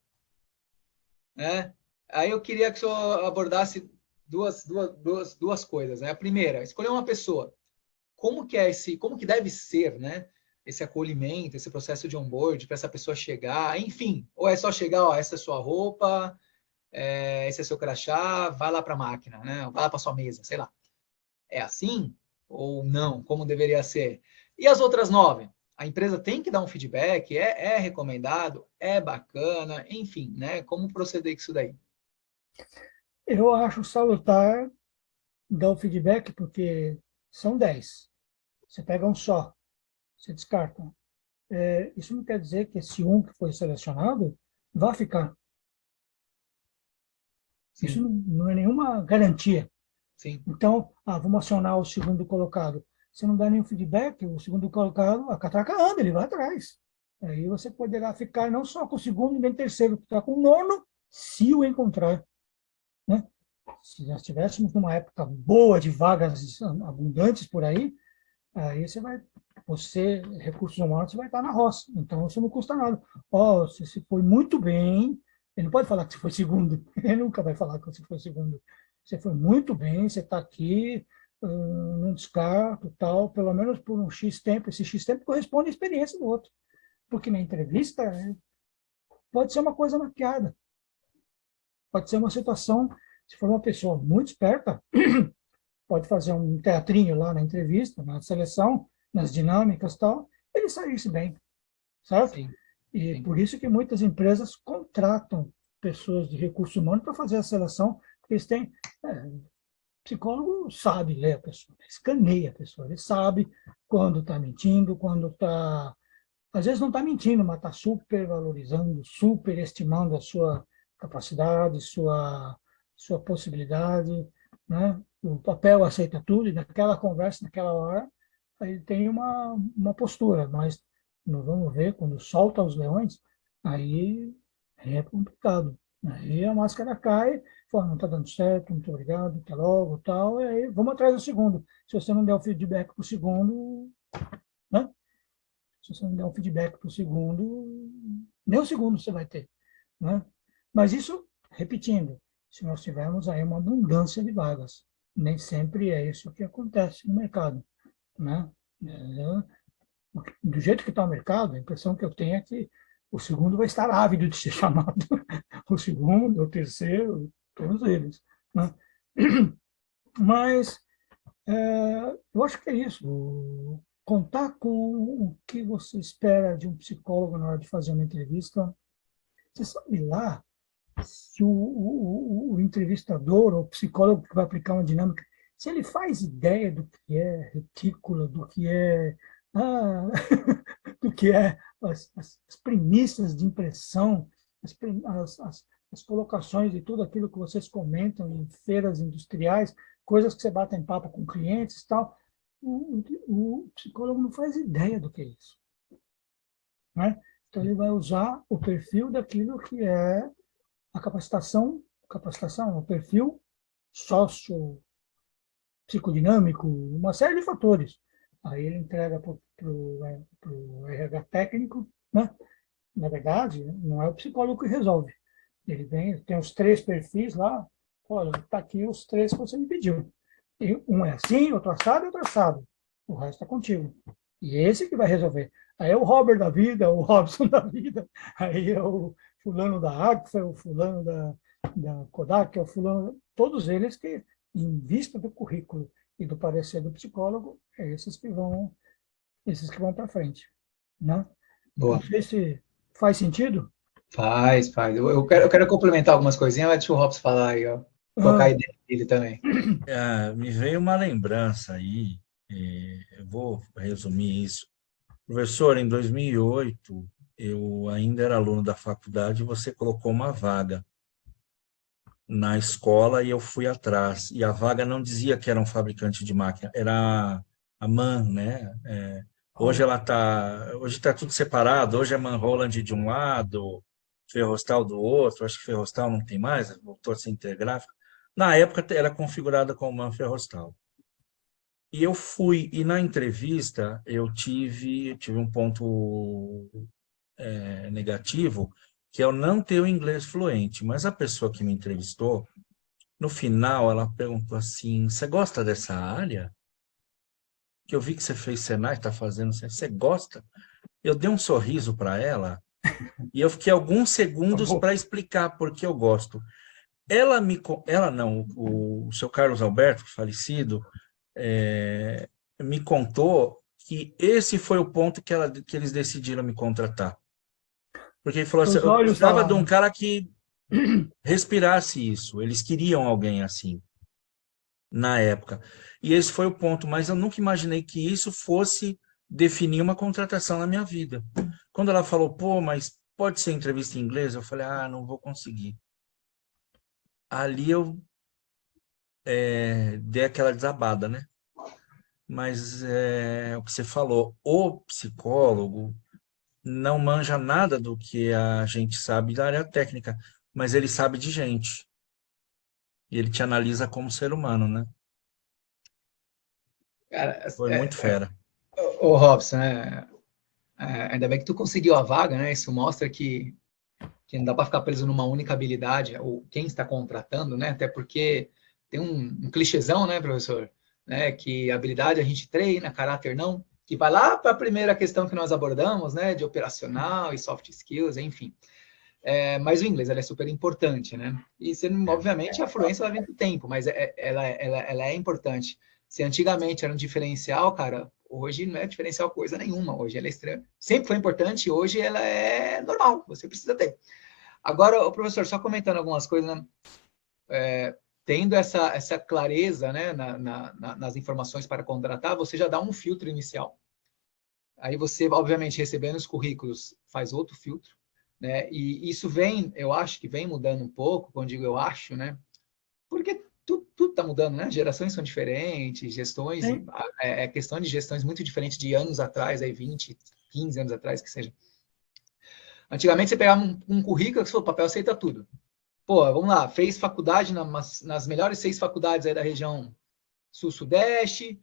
né? Aí eu queria que o senhor abordasse duas coisas, né? A primeira, escolher uma pessoa. Como que deve ser, né? Esse acolhimento, esse processo de onboard para essa pessoa chegar, enfim, ou é só chegar, ó, essa é a sua roupa, esse é seu crachá, vai lá para a máquina, né? Vai lá para sua mesa, sei lá. É assim ou não? Como deveria ser? E as outras 9? A empresa tem que dar um feedback, é recomendado, é bacana, enfim, né? Como proceder com isso daí? Eu acho salutar dar o feedback, porque são 10. Você pega um só, você descarta. Isso não quer dizer que esse um que foi selecionado vai ficar. Sim. Isso não é nenhuma garantia. Sim. Então, vamos acionar o segundo colocado. Se não der nenhum feedback, o segundo colocado, a catraca anda, ele vai atrás. Aí você poderá ficar não só com o segundo, nem terceiro, ficar com o nono, se o encontrar. Né? Se nós estivéssemos numa época boa de vagas abundantes por aí você, recursos humanos, você vai estar na roça. Então, isso não custa nada. Você foi muito bem. Ele não pode falar que você foi segundo. Ele nunca vai falar que você foi segundo. Você foi muito bem, você está aqui, não descarto, tal, pelo menos por um X tempo. Esse X tempo corresponde à experiência do outro. Porque na entrevista pode ser uma coisa maquiada. Pode ser uma situação, se for uma pessoa muito esperta, pode fazer um teatrinho lá na entrevista, na seleção, nas dinâmicas e tal, ele saísse bem, certo? Sim. E Sim. por isso que muitas empresas contratam pessoas de recursos humanos para fazer a seleção, porque eles têm... psicólogo sabe ler a pessoa, escaneia a pessoa, ele sabe quando está mentindo, quando está... Às vezes não está mentindo, mas está supervalorizando, superestimando a sua capacidade, sua possibilidade, né? O papel aceita tudo, e naquela conversa, naquela hora, aí tem uma postura, mas nós vamos ver, quando solta os leões, aí é complicado. Aí a máscara cai, fala, não está dando certo, muito obrigado, até logo, tal, e aí vamos atrás do segundo. Se você não der o feedback para o segundo, né? Se você não der um feedback para o segundo, nem o segundo você vai ter. Né? Mas isso, repetindo, se nós tivermos aí uma abundância de vagas, nem sempre é isso que acontece no mercado. Né? Do jeito que está o mercado, a impressão que eu tenho é que o segundo vai estar ávido de ser chamado. O segundo, o terceiro, todos eles. Né? Mas eu acho que é isso. Contar com o que você espera de um psicólogo na hora de fazer uma entrevista. Você sabe lá se o entrevistador ou psicólogo que vai aplicar uma dinâmica, se ele faz ideia do que é retícula, do que é, do que é as premissas de impressão, as colocações e tudo aquilo que vocês comentam em feiras industriais, coisas que você bate em papo com clientes e tal, o psicólogo não faz ideia do que é isso, né? Então, ele vai usar o perfil daquilo que é a capacitação, o perfil sócio-psicodinâmico, uma série de fatores. Aí ele entrega para o RH técnico, né? Na verdade, não é o psicólogo que resolve. Ele tem os 3 perfis lá, olha, está aqui os 3 que você me pediu. E um é assim, outro assado e outro assado. O resto está contigo. E esse que vai resolver. Aí é o Robert da vida, o Robson da vida, aí é o fulano da Agfa, o fulano da Kodak, é o fulano, todos eles que, em vista do currículo e do parecer do psicólogo, é esses que vão para frente, né? Boa. Não sei se faz sentido. Faz. Eu quero complementar algumas coisinhas, mas deixa o Robson falar aí, ó. Tocar a ideia dele também. Me veio uma lembrança aí, eu vou resumir isso. Professor, em 2008, eu ainda era aluno da faculdade e você colocou uma vaga na escola e eu fui atrás. E a vaga não dizia que era um fabricante de máquina, era a MAN, né? Hoje está tudo separado, hoje é MAN Holland de um lado, Ferrostal do outro, acho que Ferrostal não tem mais, voltou a ser Intergráfica. Na época era configurada como MAN Ferrostal. E eu fui, e na entrevista eu tive um ponto negativo, que é eu não ter o inglês fluente. Mas a pessoa que me entrevistou, no final, ela perguntou assim, você gosta dessa área? Que eu vi que você fez Senai, está fazendo, você gosta? Eu dei um sorriso para ela e eu fiquei alguns segundos para explicar por que eu gosto. Ela não, o seu Carlos Alberto, falecido, me contou que esse foi o ponto que eles decidiram me contratar. Porque ele falou assim, Os eu olhos precisava de um falaram. cara que respirasse isso. Eles queriam alguém assim, na época. E esse foi o ponto, mas eu nunca imaginei que isso fosse definir uma contratação na minha vida. Quando ela falou, pô, mas pode ser entrevista em inglês? Eu falei, não vou conseguir. Ali eu dei aquela desabada, né? Mas o que você falou, o psicólogo não manja nada do que a gente sabe da área técnica, mas ele sabe de gente. E ele te analisa como ser humano, né? Cara, Foi muito fera. ô Robson, né? Ainda bem que tu conseguiu a vaga, né? Isso mostra que não dá para ficar preso numa única habilidade, ou quem está contratando, né? Até porque tem um clichêzão, né, professor? Né? Que habilidade a gente treina, caráter não. Que vai lá para a primeira questão que nós abordamos, né? De operacional e soft skills, enfim. Mas o inglês é super importante, né? E, obviamente, a fluência vai vir com o tempo, mas ela é importante. Se antigamente era um diferencial, cara, hoje não é diferencial coisa nenhuma. Hoje ela é estranha. Sempre foi importante, hoje ela é normal, você precisa ter. Agora, o professor, só comentando algumas coisas, né? Tendo essa clareza, né, nas informações para contratar, você já dá um filtro inicial. Aí você, obviamente, recebendo os currículos, faz outro filtro, né? E isso vem, eu acho que vem mudando um pouco, quando digo eu acho, né? Porque tudo está mudando, né? Gerações são diferentes, gestões, questão de gestões muito diferentes de anos atrás, aí 20, 15 anos atrás, que seja. Antigamente você pegava um currículo que o papel aceita tudo. Pô, vamos lá, fez faculdade nas melhores 6 faculdades aí da região sul-sudeste.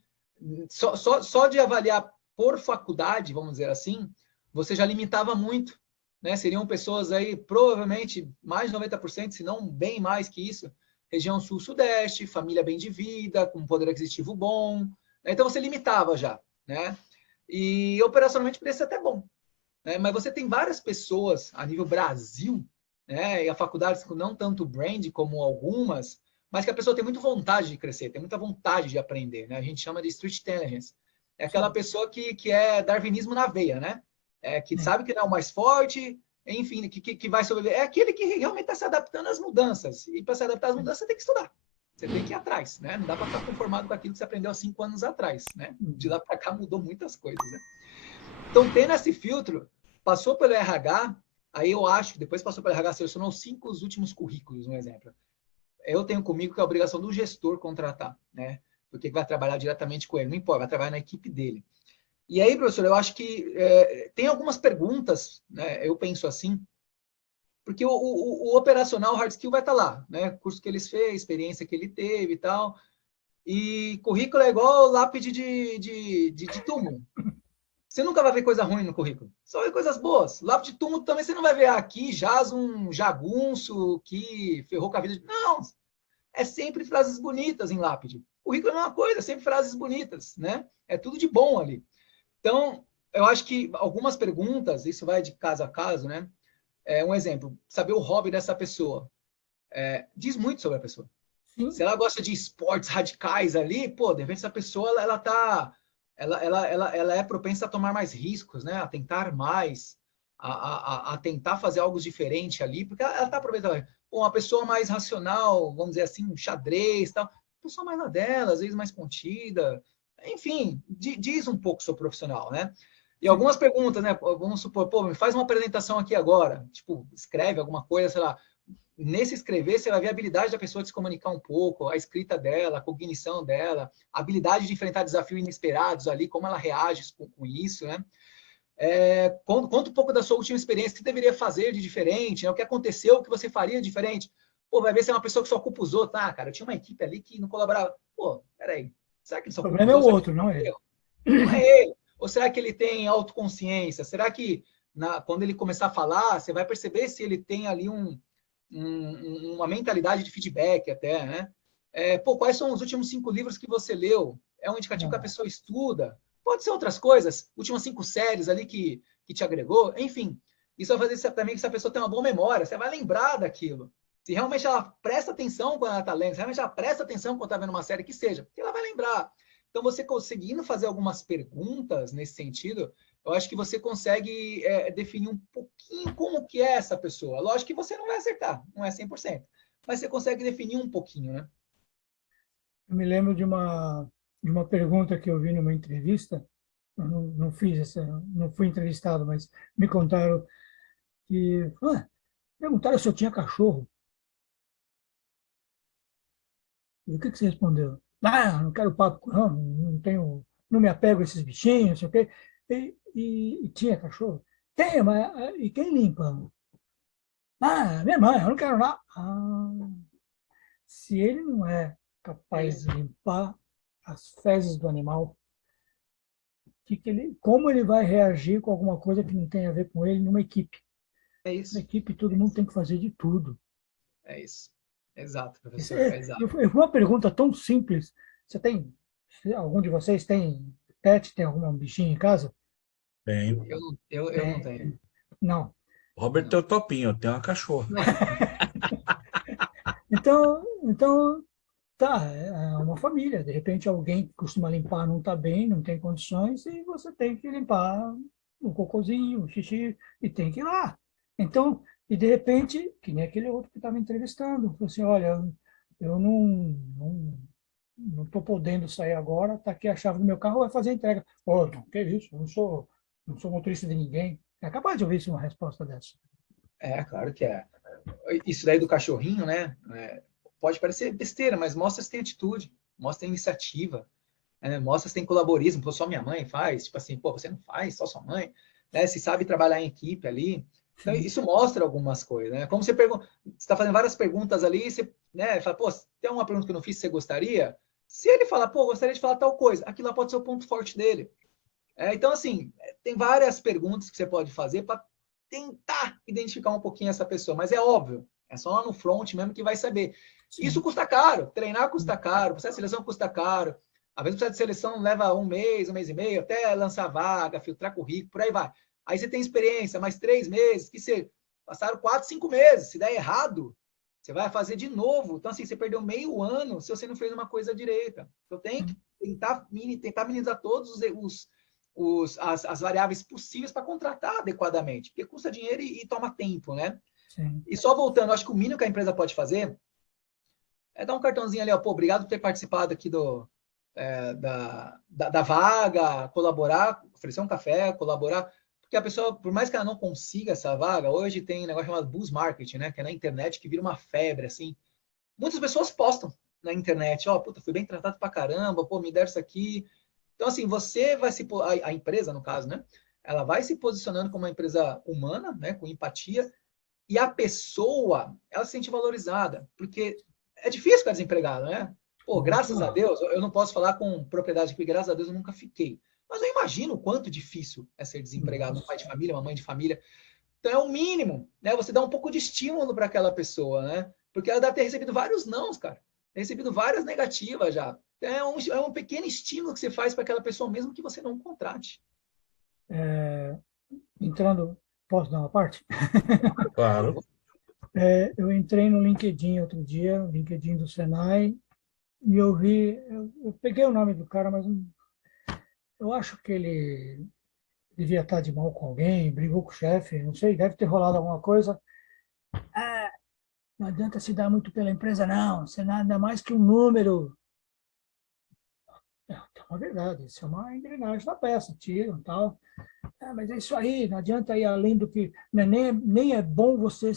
Só de avaliar por faculdade, vamos dizer assim, você já limitava muito, né? Seriam pessoas aí, provavelmente, mais de 90%, se não bem mais que isso, região sul-sudeste, família bem de vida, com poder aquisitivo bom. Né? Então, você limitava já, né? E operacionalmente poderia ser até bom. Né? Mas você tem várias pessoas a nível Brasil, né? E a faculdade com não tanto brand como algumas, mas que a pessoa tem muita vontade de crescer, tem muita vontade de aprender, né? A gente chama de street intelligence. É aquela pessoa que é darwinismo na veia, né? Que sabe que não é o mais forte, enfim, que vai sobreviver. É aquele que realmente está se adaptando às mudanças. E para se adaptar às mudanças, você tem que estudar. Você tem que ir atrás, né? Não dá para ficar conformado com aquilo que você aprendeu há 5 anos atrás, né? De lá para cá mudou muitas coisas, né? Então, tendo esse filtro, passou pelo RH, aí eu acho que depois passou pelo RH, selecionou os 5 últimos currículos, um exemplo. Eu tenho comigo que é a obrigação do gestor contratar, né? Porque vai trabalhar diretamente com ele, não importa, vai trabalhar na equipe dele. E aí, professor, eu acho que tem algumas perguntas, né? Eu penso assim, porque o operacional, o hard skill vai estar lá, né? Curso que eles fez, experiência que ele teve e tal. E currículo é igual lápide de túmulo. Você nunca vai ver coisa ruim no currículo. Só vai ver coisas boas. Lápide de túmulo também você não vai ver aqui jaz um jagunço que ferrou com a vida. Não, é sempre frases bonitas em lápide. Currículo é uma coisa, é sempre frases bonitas, né? É tudo de bom ali. Então, eu acho que algumas perguntas, isso vai de caso a caso, né? Um exemplo, saber o hobby dessa pessoa. Diz muito sobre a pessoa. Sim. Se ela gosta de esportes radicais ali, pô, de repente essa pessoa, ela é propensa a tomar mais riscos, né? A tentar mais, a tentar fazer algo diferente ali, porque ela está aproveitando. Pô, uma pessoa mais racional, vamos dizer assim, um xadrez, tal, pessoa mais na dela, às vezes mais contida. Enfim, diz um pouco sobre o profissional, né? E algumas perguntas, né? Vamos supor, pô, me faz uma apresentação aqui agora. Tipo, escreve alguma coisa, sei lá. Nesse escrever, você vai ver a habilidade da pessoa de se comunicar um pouco, a escrita dela, a cognição dela, a habilidade de enfrentar desafios inesperados ali, como ela reage com isso, né? Conta um pouco da sua última experiência, o que deveria fazer de diferente, né? O que aconteceu, o que você faria diferente. Pô, vai ver se é uma pessoa que só culpa os outros. Ah, cara, eu tinha uma equipe ali que não colaborava. Pô, peraí, será que ele só O culpa os problema é o outros? outro, não é ele. Não é ele. Ou será que ele tem autoconsciência? Será que quando ele começar a falar, você vai perceber se ele tem ali uma mentalidade de feedback até, né? Quais são os últimos 5 livros que você leu? É um indicativo que a pessoa estuda. Pode ser outras coisas. Últimas 5 séries ali que te agregou. Enfim, isso vai fazer também que se a pessoa tem uma boa memória, você vai lembrar daquilo. Se realmente ela presta atenção quando ela está lendo, se realmente ela presta atenção quando está vendo uma série que seja, ela vai lembrar. Então, você conseguindo fazer algumas perguntas nesse sentido, eu acho que você consegue definir um pouquinho como que é essa pessoa. Lógico que você não vai acertar, não é 100%, mas você consegue definir um pouquinho, né? Eu me lembro de uma pergunta que eu vi numa entrevista, eu não fiz não fui entrevistado, mas me contaram que perguntaram se eu tinha cachorro. E o que você respondeu? Ah, não quero papo, não tenho, não me apego a esses bichinhos, não sei o quê. E tinha cachorro? Tem, mas e quem limpa? Ah, minha mãe, eu não quero nada. Se ele não é capaz de limpar as fezes do animal, como ele vai reagir com alguma coisa que não tem a ver com ele numa equipe? É isso. Na equipe, todo mundo tem que fazer de tudo. É isso. Exato, professor. Exato. Uma pergunta tão simples. Algum de vocês tem pet, tem algum bichinho em casa? Tem. Eu não tenho. Não. Robert tem o topinho, eu tenho uma cachorra. Então, tá, é uma família. De repente, alguém que costuma limpar não está bem, não tem condições, e você tem que limpar o cocôzinho, o xixi, e tem que ir lá. Então, e de repente, que nem aquele outro que estava entrevistando, falou assim, olha, eu não estou podendo sair agora, está aqui a chave do meu carro, vai fazer a entrega. Oh, não, que isso, eu não sou motorista de ninguém. É capaz de ouvir uma resposta dessa. Claro que é. Isso daí do cachorrinho, né? Pode parecer besteira, mas mostra se tem atitude, mostra iniciativa, mostra se tem colaborismo. Pô, só minha mãe faz, tipo assim, pô, você não faz, só sua mãe, né? Se sabe trabalhar em equipe ali. Então, isso mostra algumas coisas, né? Como você pergunta, você está fazendo várias perguntas ali, você, né, fala, pô, tem uma pergunta que eu não fiz, você gostaria? Se ele falar, pô, gostaria de falar tal coisa, aquilo lá pode ser o ponto forte dele. Então, assim, tem várias perguntas que você pode fazer para tentar identificar um pouquinho essa pessoa, mas é óbvio, é só lá no front mesmo que vai saber. Sim. Isso custa caro, treinar custa caro, processo de seleção custa caro. Às vezes o processo de seleção leva um mês e meio, até lançar vaga, filtrar currículo, por aí vai. Aí você tem experiência, mais 3 meses, que você passaram 4, 5 meses. Se der errado, você vai fazer de novo. Então, assim, você perdeu meio ano se você não fez uma coisa direita. Então, tem que tentar minimizar todos as variáveis possíveis para contratar adequadamente, porque custa dinheiro e toma tempo, né? Sim. E só voltando, acho que o mínimo que a empresa pode fazer é dar um cartãozinho ali, ó, pô, obrigado por ter participado aqui da vaga, colaborar, oferecer um café, colaborar, porque a pessoa, por mais que ela não consiga essa vaga, hoje tem um negócio chamado buzz marketing, né, que é na internet, que vira uma febre, assim. Muitas pessoas postam na internet, ó, puta, fui bem tratado pra caramba, pô, me deram isso aqui. Então, assim, você vai a empresa, no caso, né, ela vai se posicionando como uma empresa humana, né, com empatia, e a pessoa, ela se sente valorizada, porque é difícil ficar desempregado, né? Pô, graças a Deus, eu não posso falar com propriedade aqui, graças a Deus eu nunca fiquei. Mas eu imagino o quanto difícil é ser desempregado, um pai de família, uma mãe de família. Então é o mínimo, né? Você dá um pouco de estímulo para aquela pessoa, né? Porque ela deve ter recebido vários nãos, cara. Tem recebido várias negativas já. Então, é um pequeno estímulo que você faz para aquela pessoa, mesmo que você não contrate. Entrando, posso dar uma parte? Claro. Eu entrei no LinkedIn outro dia, LinkedIn do Senai, e eu peguei o nome do cara, mas eu acho que ele devia estar de mal com alguém, brigou com o chefe, não sei, deve ter rolado alguma coisa. Ah, não adianta se dar muito pela empresa, não, você nada mais que um número. É uma verdade, isso é uma engrenagem da peça, tiram e tal. Mas é isso aí, não adianta ir além do que. Nem é bom você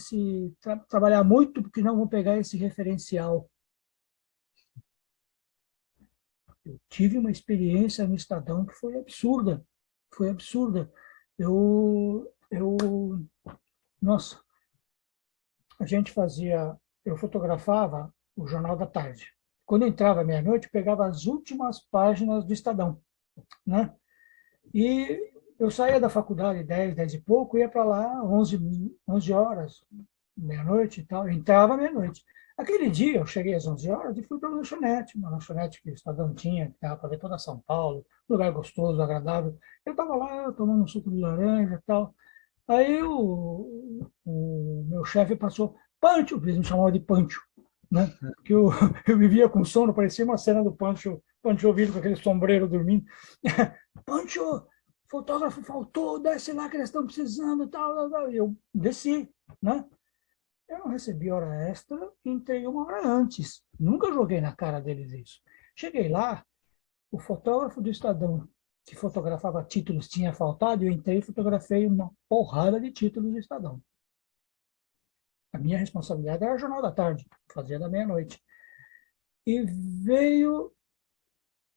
trabalhar muito, porque não vão pegar esse referencial. Eu tive uma experiência no Estadão que foi absurda. Foi absurda. Nossa, a gente eu fotografava o Jornal da Tarde. Quando entrava meia-noite, eu pegava as últimas páginas do Estadão, né? E eu saía da faculdade 10 e pouco, ia para lá 11 horas, meia-noite e tal. Eu entrava meia-noite. Aquele dia eu cheguei às 11 horas e fui para uma lanchonete que o Estadão tinha, que dava para ver toda São Paulo, um lugar gostoso, agradável. Eu estava lá tomando um suco de laranja e tal. Aí o meu chefe passou, Pancho, eles me chamavam de Pancho, né? Porque eu vivia com sono, parecia uma cena do Pancho ouvindo com aquele sombreiro dormindo. Pancho, fotógrafo faltou, desce lá que eles estão precisando, tal, tal, tal. E eu desci, né? Eu não recebi hora extra e entrei uma hora antes. Nunca joguei na cara deles isso. Cheguei lá, o fotógrafo do Estadão, que fotografava títulos, tinha faltado, eu entrei e fotografei uma porrada de títulos do Estadão. A minha responsabilidade era o Jornal da Tarde, fazia da meia-noite. E veio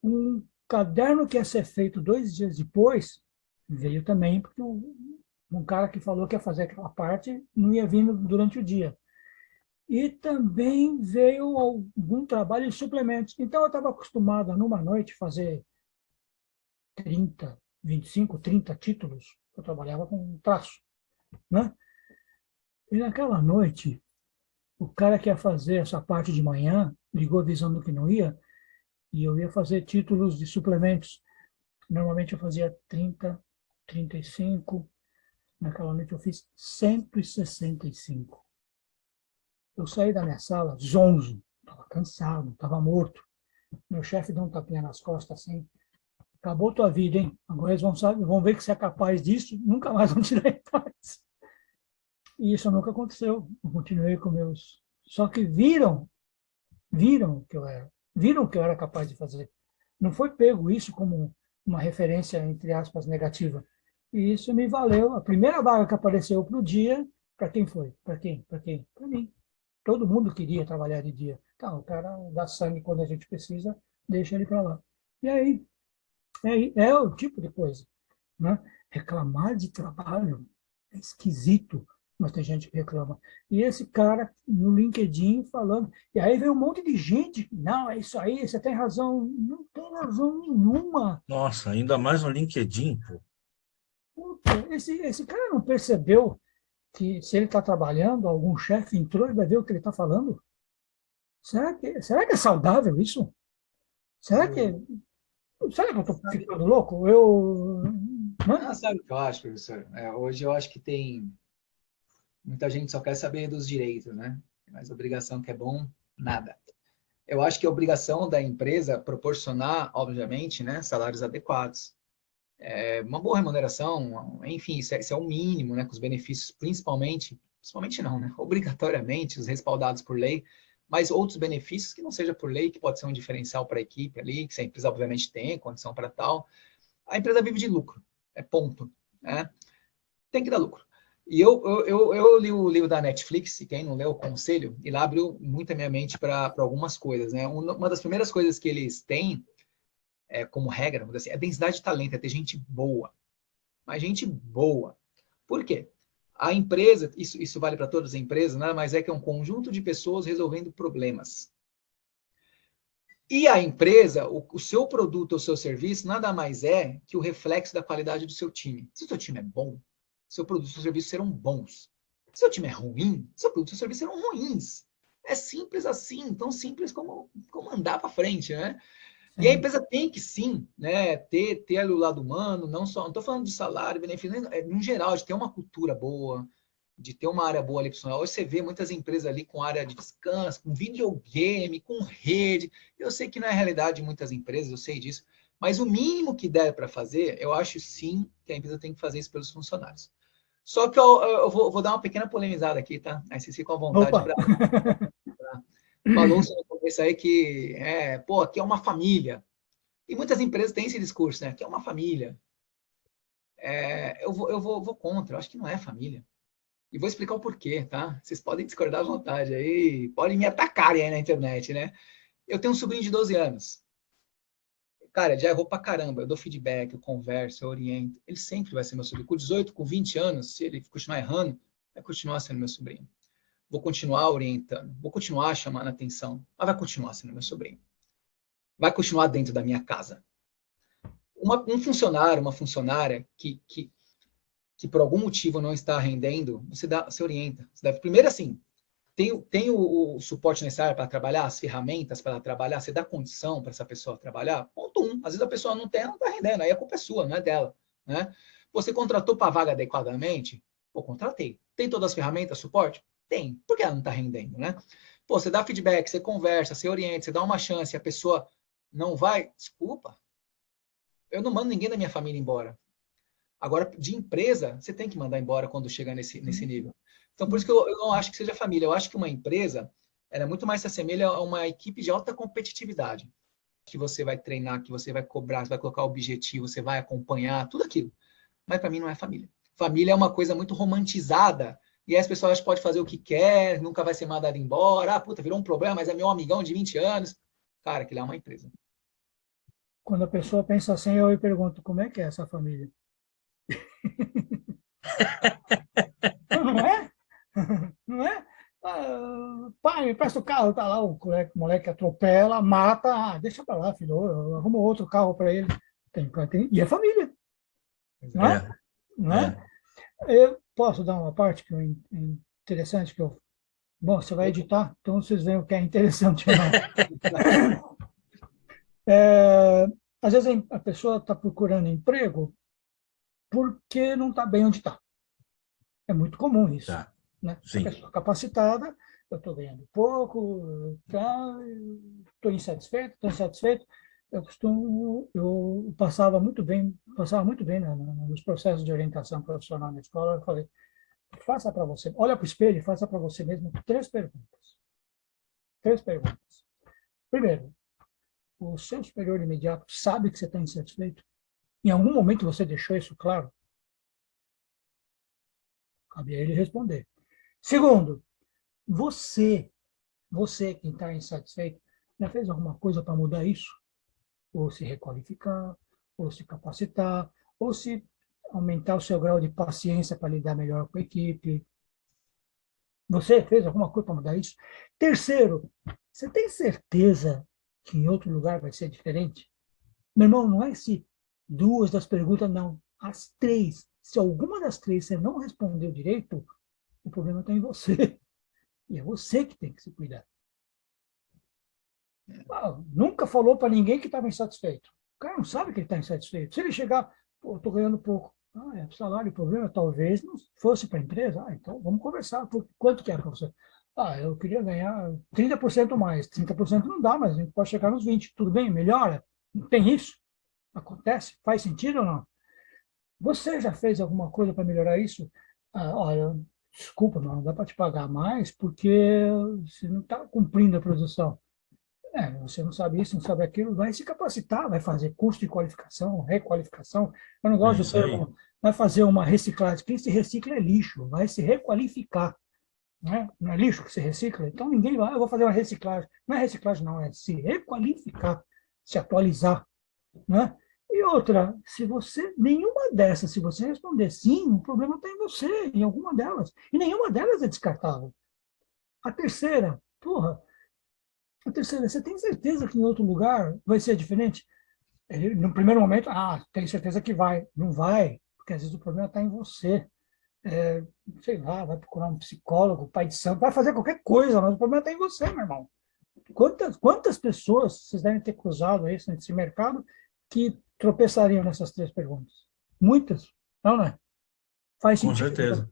um caderno que ia ser feito 2 dias depois, veio também, porque um cara que falou que ia fazer aquela parte não ia vir durante o dia. E também veio algum trabalho de suplementos. Então, eu estava acostumado a, numa noite, fazer 30, 25, 30 títulos. Eu trabalhava com traço, né? E naquela noite, o cara que ia fazer essa parte de manhã ligou avisando que não ia, e eu ia fazer títulos de suplementos. Normalmente eu fazia 30, 35. Naquela noite eu fiz 165. Eu saí da minha sala zonzo, estava cansado, estava morto. Meu chefe deu um tapinha nas costas assim, acabou tua vida, hein? Agora eles vão ver que você é capaz disso, nunca mais vão tirar em paz. E isso nunca aconteceu. Eu continuei com meus... Só que viram que eu era, viram que eu era capaz de fazer. Não foi pego isso como uma referência, entre aspas, negativa. E isso me valeu. A primeira vaga que apareceu para o dia, para quem foi? Para quem? Para quem? Para mim. Todo mundo queria trabalhar de dia. Então, o cara dá sangue quando a gente precisa, deixa ele para lá. E aí, é o tipo de coisa. Né? Reclamar de trabalho é esquisito, mas tem gente que reclama. E esse cara no LinkedIn falando, e aí vem um monte de gente, não, é isso aí, você tem razão. Não tem razão nenhuma. Nossa, ainda mais no LinkedIn, pô. Puta, esse cara não percebeu que se ele está trabalhando, algum chefe entrou e vai ver o que ele está falando? Será que é saudável isso? Será que, será que eu estou ficando louco? Sabe o que eu acho, professor? Hoje eu acho que tem muita gente só quer saber dos direitos, né? Mas obrigação que é bom, nada. Eu acho que é obrigação da empresa proporcionar, obviamente, né, salários adequados. uma boa remuneração, enfim, isso é o mínimo, né? Com os benefícios, principalmente não, né? Obrigatoriamente, os respaldados por lei, mas outros benefícios que não seja por lei, que pode ser um diferencial para a equipe ali, que se a empresa obviamente tem condição para tal. A empresa vive de lucro, é ponto, né? Tem que dar lucro. E eu li o livro da Netflix, e quem não leu, aconselho, e lá abriu muito a minha mente para algumas coisas, né? Uma das primeiras coisas que eles têm, como regra, assim, é densidade de talento, é ter gente boa. Mas gente boa. Por quê? A empresa, isso vale para todas as empresas, nada mais é que um conjunto de pessoas resolvendo problemas. E a empresa, o seu produto ou seu serviço, nada mais é que o reflexo da qualidade do seu time. Se o seu time é bom, seu produto e seu serviço serão bons. Se o seu time é ruim, seu produto e seu serviço serão ruins. É simples assim, tão simples como andar para frente, né? E a empresa tem que, sim, né, ter o lado humano, não estou falando de salário, benefício, no geral, de ter uma cultura boa, de ter uma área boa ali profissional. Hoje você vê muitas empresas ali com área de descanso, com videogame, com rede. Eu sei que não é a realidade de muitas empresas, eu sei disso, mas o mínimo que der para fazer, eu acho sim que a empresa tem que fazer isso pelos funcionários. Só que eu vou dar uma pequena polemizada aqui, tá? Aí vocês ficam à vontade para... Falou-se no começo aí que, aqui é uma família. E muitas empresas têm esse discurso, né? Que é uma família. Eu vou contra, eu acho que não é família. E vou explicar o porquê, tá? Vocês podem discordar à vontade aí, podem me atacarem aí na internet, né? Eu tenho um sobrinho de 12 anos. Cara, já errou pra caramba. Eu dou feedback, eu converso, eu oriento. Ele sempre vai ser meu sobrinho. Com 18, com 20 anos, se ele continuar errando, vai continuar sendo meu sobrinho. Vou continuar orientando, vou continuar chamando a atenção, mas vai continuar sendo meu sobrinho. Vai continuar dentro da minha casa. Um funcionário, uma funcionária que por algum motivo não está rendendo, você orienta. Você deve, primeiro assim, tem o suporte necessário para trabalhar, as ferramentas para trabalhar, você dá condição para essa pessoa trabalhar? Ponto 1. Às vezes a pessoa não está rendendo, aí a culpa é sua, não é dela. Né? Você contratou para a vaga adequadamente? Pô, contratei. Tem todas as ferramentas, suporte? Tem. Por que ela não está rendendo, né? Pô, você dá feedback, você conversa, você orienta, você dá uma chance, a pessoa não vai, desculpa. Eu não mando ninguém da minha família embora. Agora, de empresa, você tem que mandar embora quando chega nesse nível. Então, por isso que eu não acho que seja família. Eu acho que uma empresa, ela muito mais se assemelha a uma equipe de alta competitividade. Que você vai treinar, que você vai cobrar, você vai colocar objetivo, você vai acompanhar, tudo aquilo. Mas para mim não é família. Família é uma coisa muito romantizada. E aí as pessoas podem fazer o que quer, nunca vai ser mandado embora. Puta, virou um problema, mas é meu amigão de 20 anos. Cara, aquilo é uma empresa. Quando a pessoa pensa assim, eu pergunto, como é que é essa família? Não é? Não é? Pai, me presta o carro, tá lá, o moleque atropela, mata, deixa para lá, filho, eu arrumo outro carro para ele. E é família, não é? Não é? Eu posso dar uma parte que é interessante, bom, você vai editar, então vocês veem o que é interessante ou não. Às vezes a pessoa está procurando emprego porque não está bem onde está. É muito comum isso. Tá. Né? Sim. A pessoa capacitada, eu estou ganhando pouco, estou insatisfeito. Eu passava muito bem nos processos de orientação profissional na escola. Eu falei, faça para você, olha para o espelho e faça para você mesmo 3 perguntas. 3 perguntas. Primeiro, o seu superior imediato sabe que você está insatisfeito? Em algum momento você deixou isso claro? Cabe a ele responder. Segundo, você quem está insatisfeito, já fez alguma coisa para mudar isso? Ou se requalificar, ou se capacitar, ou se aumentar o seu grau de paciência para lidar melhor com a equipe? Você fez alguma coisa para mudar isso? Terceiro, você tem certeza que em outro lugar vai ser diferente? Meu irmão, não é se 2 das perguntas, não. As 3. Se alguma das 3 você não respondeu direito, o problema está em você. E é você que tem que se cuidar. Nunca falou para ninguém que estava insatisfeito. O cara não sabe que ele está insatisfeito. Se ele chegar, pô, estou ganhando pouco. É salário, o problema talvez não fosse para a empresa. Então vamos conversar. Quanto que é para você? Eu queria ganhar 30% mais. 30% não dá, mas a gente pode chegar nos 20%. Tudo bem? Melhora? Não tem isso? Acontece? Faz sentido ou não? Você já fez alguma coisa para melhorar isso? Olha, desculpa, não dá para te pagar mais porque você não está cumprindo a produção. Você não sabe isso, não sabe aquilo, vai se capacitar, vai fazer curso de qualificação, requalificação. Eu não É gosto do isso aí. termo, vai fazer uma reciclagem. Quem se recicla é lixo, vai se requalificar. Né? Não é lixo que se recicla? Então ninguém vai, eu vou fazer uma reciclagem. Não é reciclagem, não, é se requalificar, se atualizar. Né? E outra, se você, nenhuma dessas, se você responder sim, o problema está em você, em alguma delas. E nenhuma delas é descartável. A terceira, porra, a terceira, você tem certeza que em outro lugar vai ser diferente? Ele, no primeiro momento, tem certeza que vai. Não vai, porque às vezes o problema está em você. É, sei lá, vai procurar um psicólogo, pai de santo, vai fazer qualquer coisa, mas o problema está em você, meu irmão. Quantas pessoas vocês devem ter cruzado aí nesse mercado que tropeçariam nessas três perguntas? Muitas, não, né? Faz Com sentido? certeza.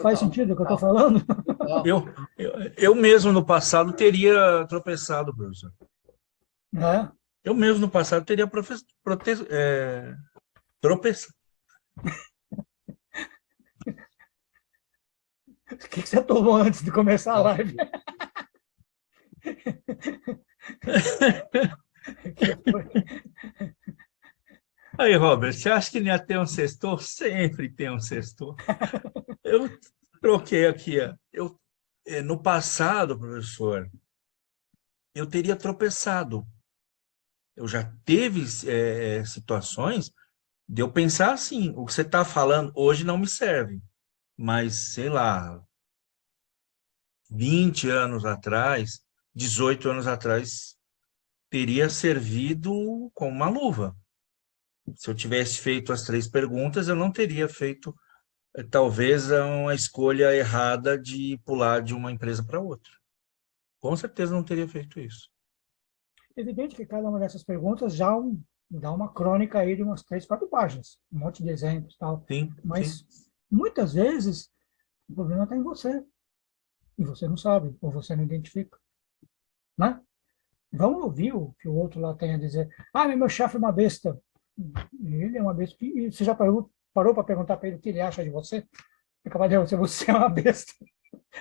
Faz Total, sentido o que eu estou total, falando? total. Eu mesmo no passado teria tropeçado, professor. É. Eu mesmo no passado teria tropeçado. O que você tomou antes de começar a live? Que foi? Aí, Robert, você acha que não ia ter um sextor? Sempre tem um sextor. Eu troquei aqui. No passado, professor, eu teria tropeçado. Eu já teve situações de eu pensar assim, o que você está falando hoje não me serve. Mas, sei lá, 20 anos atrás, 18 anos atrás, teria servido como uma luva. Se eu tivesse feito as três perguntas, eu não teria feito, talvez, uma escolha errada de pular de uma empresa para outra. Com certeza não teria feito isso. Evidente que cada uma dessas perguntas já dá uma crônica aí de umas 3, 4 páginas, um monte de exemplos e tal. Sim, sim. Mas muitas vezes o problema está em você e você não sabe ou você não identifica, né? Vamos ouvir o que o outro lá tem a dizer. Mas meu chefe é uma besta. Ele é uma besta. E você já parou para perguntar para ele o que ele acha de você? Acaba de dizer, você é uma besta.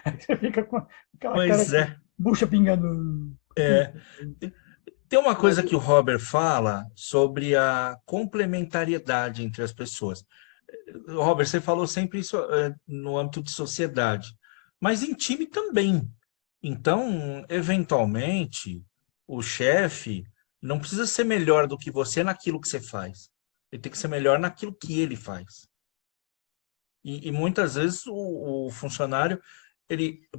Aí você fica com aquela cara Pois de é. bucha pingando. É. Tem uma coisa que o Robert fala sobre a complementariedade entre as pessoas. Robert, você falou sempre isso no âmbito de sociedade, mas em time também. Então, eventualmente, o chefe não precisa ser melhor do que você naquilo que você faz. Ele tem que ser melhor naquilo que ele faz. E muitas vezes o funcionário,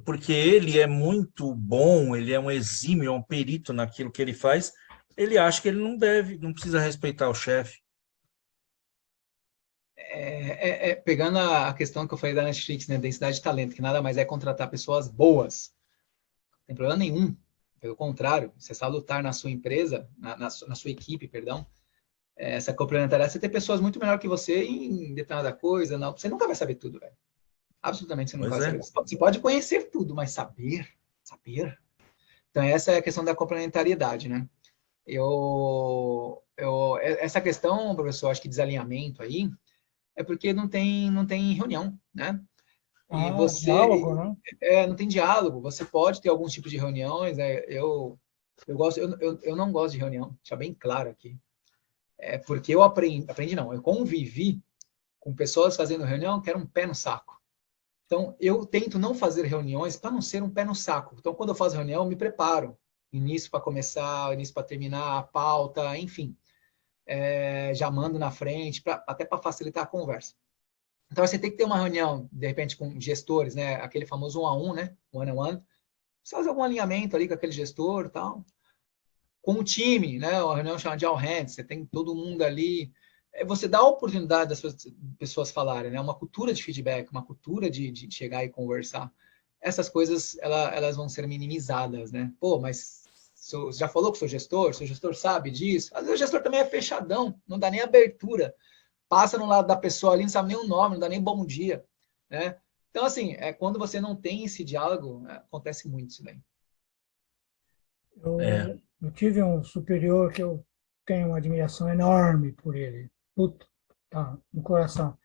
porque ele é muito bom, ele é um exímio, é um perito naquilo que ele faz, ele acha que ele não precisa respeitar o chefe. Pegando a questão que eu falei da Netflix, né, densidade de talento, que nada mais é contratar pessoas boas. Não tem problema nenhum. Pelo contrário, você salutar na sua empresa, na sua equipe, perdão, essa complementariedade, você ter pessoas muito melhor que você em determinada coisa, não, você nunca vai saber tudo, velho. Absolutamente você nunca Pois vai é. saber. Você pode conhecer tudo, mas saber. Então essa é a questão da complementariedade, né? Essa questão, professor, acho que desalinhamento aí, é porque não tem reunião, né? E Diálogo, você né? não tem diálogo. Você pode ter alguns tipos de reuniões, né? Eu não gosto de reunião, deixa bem claro aqui. Porque eu aprendi não, eu convivi com pessoas fazendo reunião que era um pé no saco. Então, eu tento não fazer reuniões para não ser um pé no saco. Então, quando eu faço reunião, eu me preparo. Início para começar, início para terminar, a pauta, enfim. Já mando na frente, até para facilitar a conversa. Então, você tem que ter uma reunião, de repente, com gestores, né? Aquele famoso 1-1, né? One-on-one. Você faz algum alinhamento ali com aquele gestor e tal. Com o time, né? Uma reunião chamada de all hands. Você tem todo mundo ali. Você dá a oportunidade das pessoas falarem, né? Uma cultura de feedback, uma cultura de chegar e conversar. Essas coisas, elas vão ser minimizadas, né? Pô, mas você já falou com o seu gestor sabe disso? Às vezes o gestor também é fechadão, não dá nem abertura. Passa no lado da pessoa ali, não sabe nem o nome, não dá nem bom dia, né? Então, assim, quando você não tem esse diálogo, acontece muito isso daí. É. Eu tive um superior que eu tenho uma admiração enorme por ele. Puta, tá, no coração.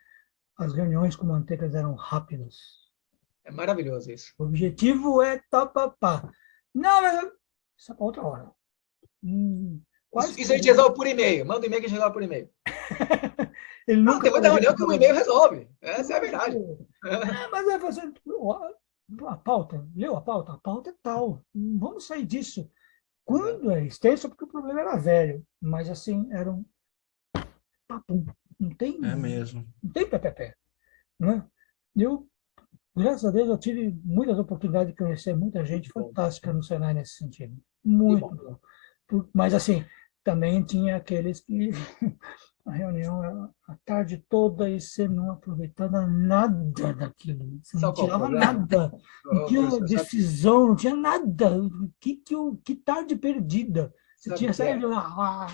As reuniões com manteigas eram rápidas. É maravilhoso isso. O objetivo é tá, pá, pá. Não, mas isso é para outra hora. Quase Isso a gente resolve por e-mail. Manda um e-mail que a gente resolve por e-mail. Ele Não, nunca depois da reunião que o e-mail resolve. Essa é a verdade. Mas é você, a pauta, leu a pauta? A pauta é tal. Vamos sair disso. Quando é extenso, porque o problema era velho. Mas assim, era um papum. É mesmo. Não tem PPP. Né? Eu, graças a Deus, eu tive muitas oportunidades de conhecer muita gente fantástica no Senai nesse sentido. Muito bom. Mas assim, também tinha aqueles que a reunião era a tarde toda e você não aproveitava nada daquilo. Você não Sabe qual é o tirava problema? nada. Não tinha decisão, não tinha nada. Que tarde perdida. Você Sabe o tinha que é? saído lá.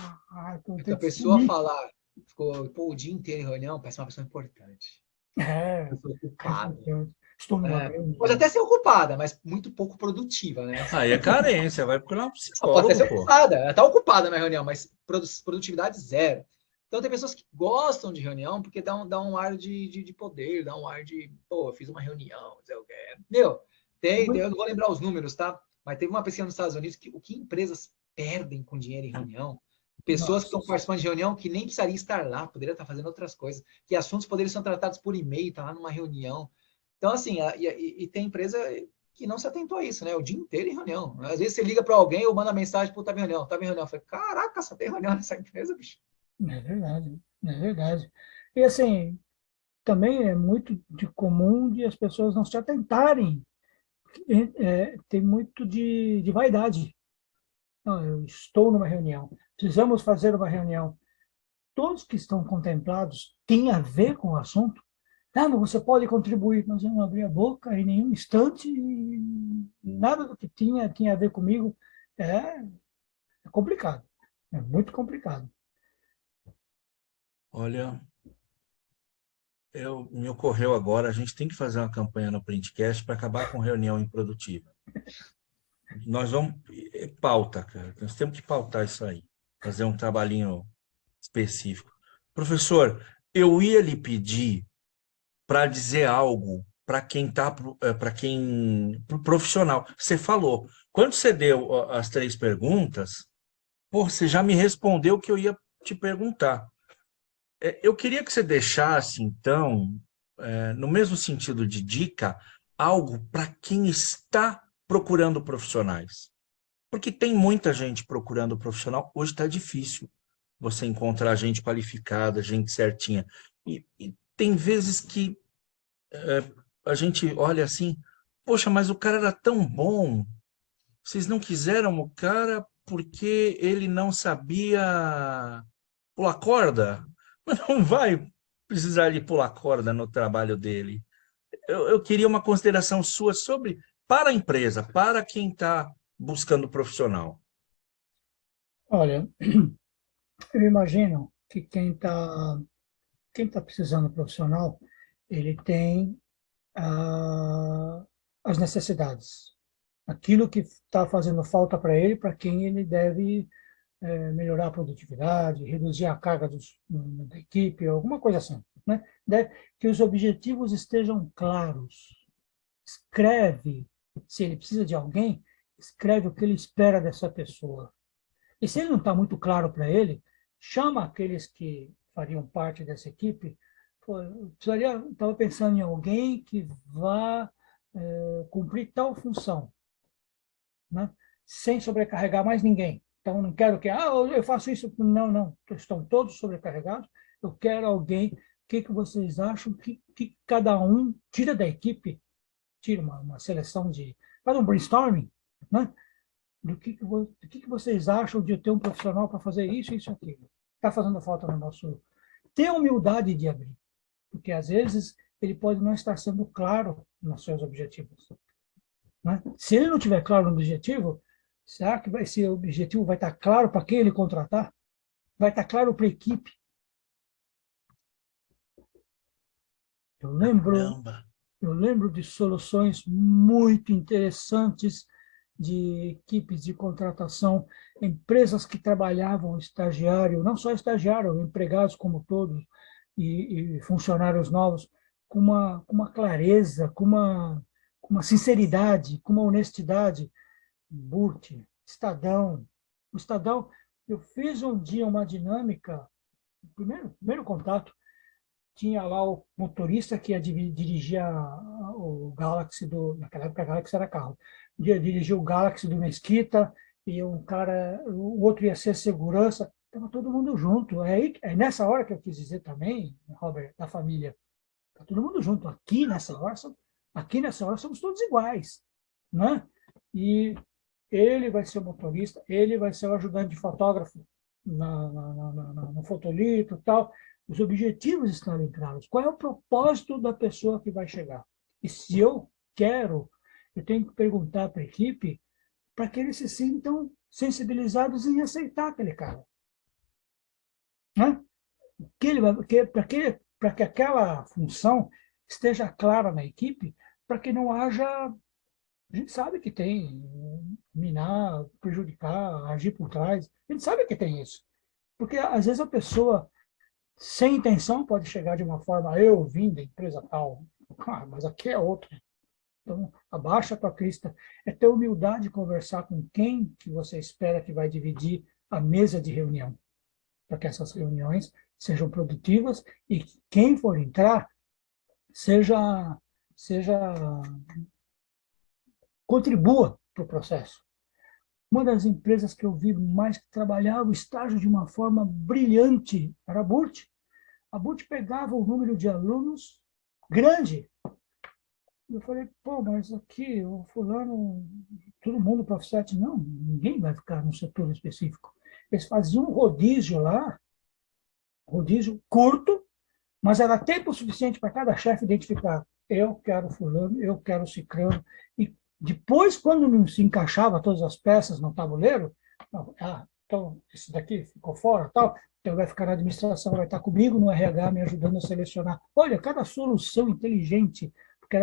Se a pessoa falar, ficou o dia inteiro em reunião, parece uma pessoa importante. É, Pessoa ocupada. estou numa Pode reunião. até ser ocupada, mas muito pouco produtiva, né? Aí é carência, vai procurar um Pode até psicólogo, ser pô. ocupada, ela está ocupada na reunião, mas produtividade zero. Então tem pessoas que gostam de reunião porque dá um ar de poder, dá um ar de, pô, eu fiz uma reunião, meu, eu não vou lembrar os números, tá? Mas teve uma pesquisa nos Estados Unidos que o que empresas perdem com dinheiro em reunião, pessoas que estão participando de reunião que nem precisaria estar lá, poderia estar fazendo outras coisas, que assuntos poderiam ser tratados por e-mail, tá lá numa reunião. Então, assim, e tem empresa que não se atentou a isso, né? O dia inteiro em reunião. Às vezes você liga para alguém ou manda mensagem, pô, tá em reunião, tá em reunião. Eu falei, caraca, só tem reunião nessa empresa, bicho. É verdade, é verdade. E assim, também é muito de comum de as pessoas não se atentarem. Tem muito de vaidade. Não, eu estou numa reunião, precisamos fazer uma reunião. Todos que estão contemplados têm a ver com o assunto. Ah, mas você pode contribuir, mas eu não abri a boca em nenhum instante e nada do que tinha a ver comigo. É complicado, é muito complicado. Olha, me ocorreu agora, a gente tem que fazer uma campanha no Printcast para acabar com reunião improdutiva. Nós vamos... pauta, cara. Nós temos que pautar isso aí. Fazer um trabalhinho específico. Professor, eu ia lhe pedir para dizer algo para quem tá, para quem, pro profissional. Você falou, quando você deu as 3 perguntas, pô, você já me respondeu o que eu ia te perguntar. Eu queria que você deixasse, então, no mesmo sentido de dica, algo para quem está procurando profissionais. Porque tem muita gente procurando profissional. Hoje está difícil você encontrar gente qualificada, gente certinha. E tem vezes que a gente olha assim, poxa, mas o cara era tão bom. Vocês não quiseram o cara porque ele não sabia pular corda? Mas não vai precisar de pular corda no trabalho dele. Eu queria uma consideração sua sobre, para a empresa, para quem está buscando profissional. Olha, eu imagino que quem tá precisando de profissional, ele tem as necessidades, aquilo que está fazendo falta para ele, para quem ele deve melhorar a produtividade, reduzir a carga da equipe, alguma coisa assim, né? Que os objetivos estejam claros. Escreve, se ele precisa de alguém, escreve o que ele espera dessa pessoa. E se ele não está muito claro para ele, chama aqueles que fariam parte dessa equipe. Estava pensando em alguém que vá cumprir tal função, né? Sem sobrecarregar mais ninguém. Então, não quero que, eu faço isso. Não, não. Estão todos sobrecarregados. Eu quero alguém. O que vocês acham que cada um tira da equipe? Tira uma seleção faz um brainstorming, né? Do que vocês acham de ter um profissional para fazer isso, isso, aquilo. Está fazendo falta no nosso... Ter humildade de abrir, porque às vezes ele pode não estar sendo claro nos seus objetivos. Né? Se ele não tiver claro no objetivo, será que esse objetivo vai estar claro para quem ele contratar? Vai estar claro para a equipe? Eu lembro, Caramba. eu lembro de soluções muito interessantes de equipes de contratação, empresas que trabalhavam estagiário, não só estagiário, empregados como todos, e funcionários novos com uma clareza, com uma sinceridade, com uma honestidade. Burt, Estadão. O Estadão, eu fiz um dia uma dinâmica, primeiro contato, tinha lá o motorista que ia dirigir o Galaxy naquela época a Galaxy era carro, ia dirigir o Galaxy do Mesquita, e o outro ia ser segurança, estava todo mundo junto. É nessa hora que eu quis dizer também, Robert, da família, está todo mundo junto. Aqui nessa hora somos todos iguais, né? E ele vai ser o motorista, ele vai ser o ajudante de fotógrafo no fotolito e tal. Os objetivos estão ali claros. Qual é o propósito da pessoa que vai chegar? E se eu tenho que perguntar para a equipe para que eles se sintam sensibilizados em aceitar aquele cara. Né? Para que aquela função esteja clara na equipe, para que não haja... A gente sabe que tem minar, prejudicar, agir por trás. A gente sabe que tem isso. Porque, às vezes, a pessoa, sem intenção, pode chegar de uma forma, eu vim da empresa tal, mas aqui é outra. Então, abaixa a tua crista. É ter humildade de conversar com quem que você espera que vai dividir a mesa de reunião, para que essas reuniões sejam produtivas e que quem for entrar contribua para o processo. Uma das empresas que eu vi mais que trabalhava o estágio de uma forma brilhante era a Burt. A Burt pegava o número de alunos grande. Eu falei, pô, mas aqui, o fulano, todo mundo para Prof7, não, ninguém vai ficar num setor específico. Eles faziam um rodízio lá, rodízio curto, mas era tempo suficiente para cada chefe identificar, eu quero fulano, eu quero ciclano. E depois, quando não se encaixava todas as peças no tabuleiro, então esse daqui ficou fora, tal, então vai ficar na administração, vai estar comigo no RH, me ajudando a selecionar. Olha, cada solução inteligente, porque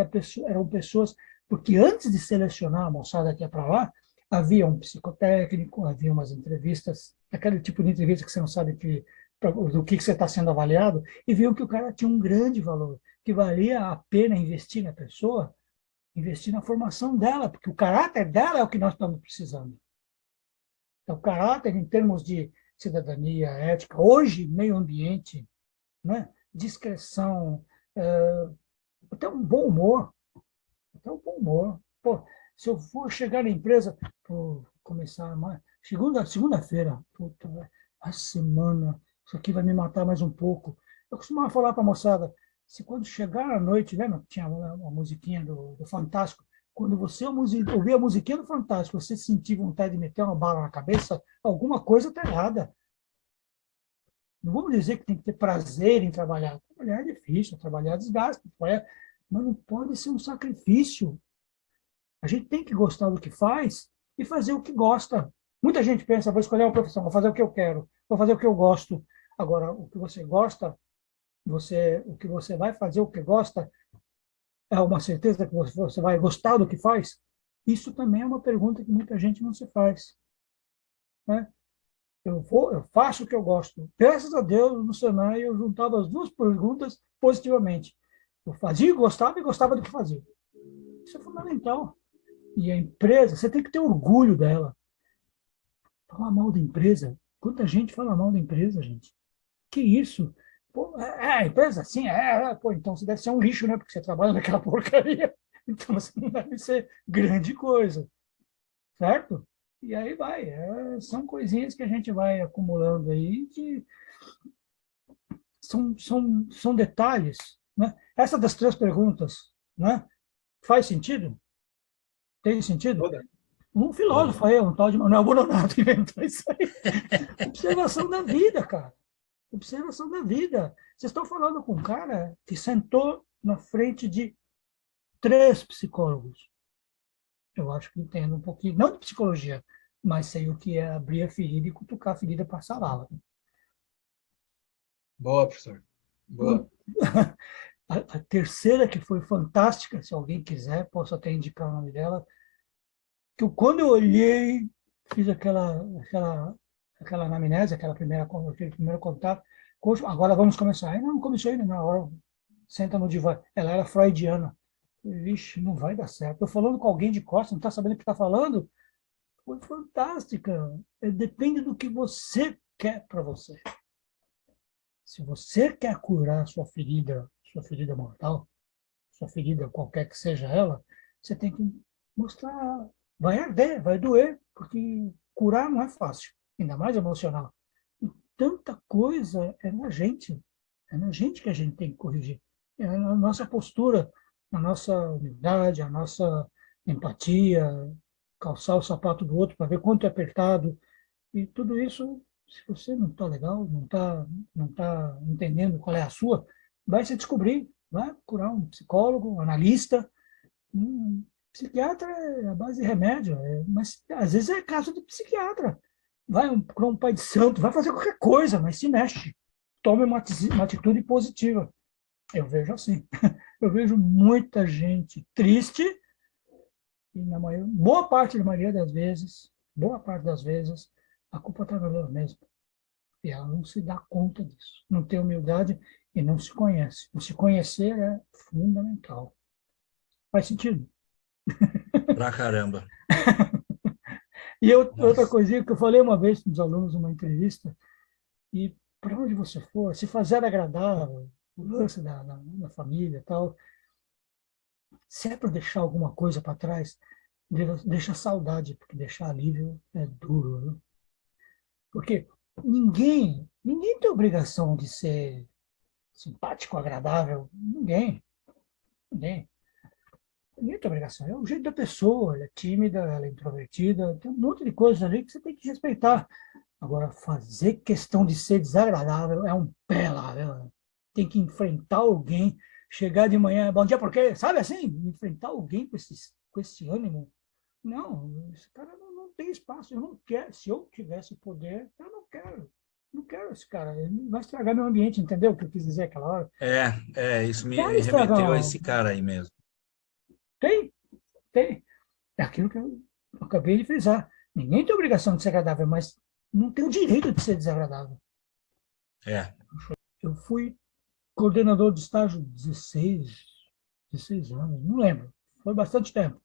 eram pessoas, porque antes de selecionar a moçada que ia para lá, havia um psicotécnico, havia umas entrevistas, aquele tipo de entrevista que você não sabe do que você está sendo avaliado, e viu que o cara tinha um grande valor, que valia a pena investir na pessoa, investir na formação dela, porque o caráter dela é o que nós estamos precisando. Então, o caráter em termos de cidadania, ética, hoje, meio ambiente, né? Discrição, até um bom humor. Até um bom humor. Pô, se eu for chegar na empresa, começar segunda-feira, a semana, isso aqui vai me matar mais um pouco. Eu costumava falar para a moçada, se quando chegar à noite, lembra? Tinha uma musiquinha do Fantástico. Quando você ouvir a musiquinha do Fantástico, você sentir vontade de meter uma bala na cabeça, alguma coisa está errada. Não vamos dizer que tem que ter prazer em trabalhar. Trabalhar é difícil, trabalhar é desgaste, mas não pode ser um sacrifício. A gente tem que gostar do que faz e fazer o que gosta. Muita gente pensa, vou escolher uma profissão, vou fazer o que eu quero, vou fazer o que eu gosto. Agora, o que você gosta, o que você vai fazer, o que gosta, é uma certeza que você vai gostar do que faz? Isso também é uma pergunta que muita gente não se faz. Né? Eu faço o que eu gosto. Graças a Deus, no Senai, eu juntava as duas perguntas positivamente. Eu fazia, gostava e gostava do que fazia. Isso é fundamental. E a empresa, você tem que ter orgulho dela. Falar mal da empresa. Quanta gente fala mal da empresa, gente? Que isso? Pô, a empresa assim, pô, então você deve ser um lixo, né? Porque você trabalha naquela porcaria. Então você não deve ser grande coisa. Certo? E aí vai. São coisinhas que a gente vai acumulando aí que são detalhes. Né? Essa das três perguntas, né? Faz sentido? Tem sentido? Toda. Um filósofo aí, um tal de Manuel Bononato inventou isso aí. Observação da vida, cara. Observação da vida. Vocês estão falando com um cara que sentou na frente de 3 psicólogos. Eu acho que entendo um pouquinho, não de psicologia, mas sei o que é abrir a ferida e cutucar a ferida para sará-la. Boa, professor. Boa. A terceira, que foi fantástica, se alguém quiser, posso até indicar o nome dela, que quando eu olhei, fiz aquela anamnese, aquele primeiro contato, Agora vamos começar. Aí não começou ainda, na hora. Senta no divã. Ela era freudiana. Vixe, não vai dar certo. Estou falando com alguém de costas, não está sabendo o que está falando? Foi fantástica. Depende do que você quer para você. Se você quer curar sua ferida mortal, sua ferida, qualquer que seja ela, você tem que mostrar. Vai arder, vai doer, porque curar não é fácil, ainda mais emocional. E tanta coisa é na gente que a gente tem que corrigir. É a nossa postura, a nossa humildade, a nossa empatia, calçar o sapato do outro para ver quanto é apertado. E tudo isso, se você não está legal, não tá entendendo qual é a sua, vai se descobrir, vai procurar um psicólogo, um analista. Psiquiatra é a base de remédio, mas às vezes é caso de psiquiatra. Vai procurar um pai de santo, vai fazer qualquer coisa, mas se mexe. Tome uma atitude positiva. Eu vejo assim. Eu vejo muita gente triste e boa parte das vezes, a culpa está nela mesma. E ela não se dá conta disso. Não tem humildade e não se conhece. O se conhecer é fundamental. Faz sentido? Pra caramba. E outra Nossa. coisinha que eu falei uma vez para os alunos numa entrevista, e para onde você for, se fazer agradável, o lance da família e tal, se é para deixar alguma coisa para trás, deixa saudade, porque deixar alívio é duro, né? Porque ninguém tem obrigação de ser simpático, agradável, ninguém. Ninguém tem obrigação, é o jeito da pessoa, ela é tímida, ela é introvertida, tem um monte de coisas ali que você tem que respeitar. Agora, fazer questão de ser desagradável é um pé lá, né? Tem que enfrentar alguém, chegar de manhã, bom dia, por quê? Sabe assim? Enfrentar alguém com esse ânimo. Não, esse cara não tem espaço, eu não quero. Se eu tivesse poder, eu não quero. Não quero esse cara, ele vai estragar meu ambiente, entendeu o que eu quis dizer aquela hora? Isso me Quero remeteu a estragar. esse cara aí mesmo. Tem. É aquilo que eu acabei de frisar. Ninguém tem obrigação de ser agradável, mas não tem o direito de ser desagradável. É. Eu fui coordenador de estágio 16 anos, não lembro. Foi bastante tempo.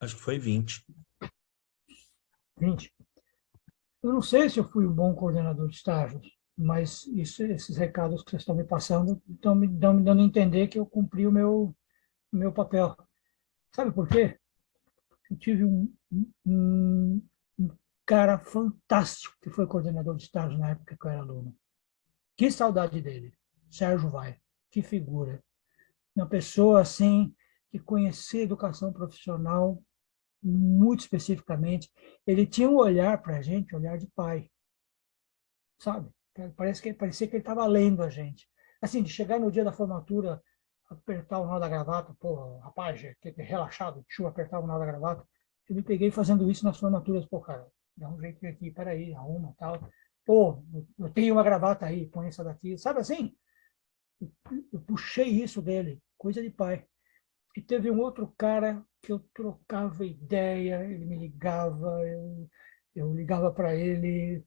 Acho que foi 20. 20. Eu não sei se eu fui um bom coordenador de estágios, mas esses recados que vocês estão me passando estão me dando a entender que eu cumpri o meu papel. Sabe por quê? Eu tive um cara fantástico que foi coordenador de estágio na época que eu era aluno. Que saudade dele. Sérgio Vai. Que figura. Uma pessoa assim que conhecia educação profissional muito especificamente. Ele tinha um olhar para a gente, um olhar de pai. Sabe? Parecia que ele estava lendo a gente. Assim, de chegar no dia da formatura, apertar o nó da gravata, pô, rapaz, relaxado, deixa eu apertar o nó da gravata. Eu me peguei fazendo isso nas formaturas, pô, cara, dá um jeito aqui, peraí, arruma, tal. Pô, eu tenho uma gravata aí, põe essa daqui, sabe assim? Eu puxei isso dele, coisa de pai. E teve um outro cara que eu trocava ideia, ele me ligava, eu ligava para ele,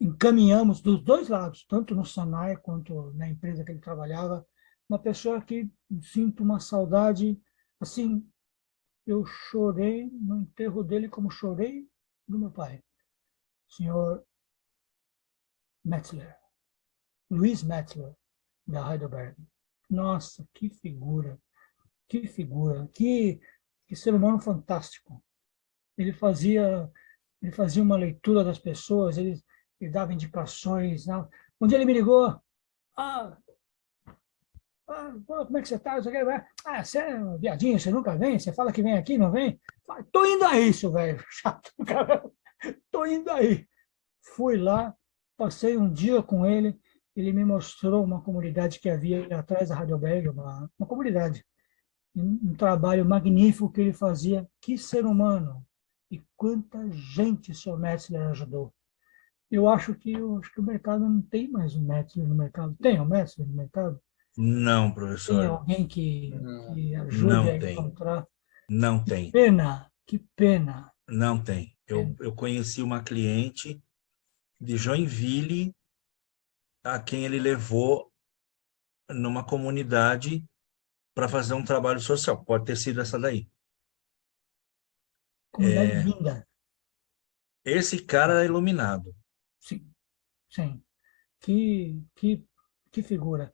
encaminhamos dos dois lados, tanto no Sanai quanto na empresa que ele trabalhava, uma pessoa que sinto uma saudade, assim, eu chorei no enterro dele como chorei do meu pai, senhor Metzler, Luiz Metzler, da Heidelberg. Nossa, que ser humano fantástico. Ele fazia, ele fazia uma leitura das pessoas, ele dava indicações. Né? Um dia ele me ligou, como é que você está? Você é um viadinho, você nunca vem? Você fala que vem aqui, não vem? Tô indo aí, seu velho chato, caramba. Tô indo aí. Fui lá, passei um dia com ele me mostrou uma comunidade que havia atrás da Heidelberg, uma comunidade. Um trabalho magnífico que ele fazia. Que ser humano! E quanta gente o seu Metzler ajudou. Eu acho que o mercado não tem mais um Metzler no mercado. Tem um Metzler no mercado? Não, Tem professor. alguém que ajude Não a tem. encontrar? Não Que tem. pena, que pena. Não tem. Eu conheci uma cliente de Joinville a quem ele levou numa comunidade para fazer um trabalho social. Pode ter sido essa daí. Comunidade linda. Esse cara é iluminado. Sim, sim. Que figura.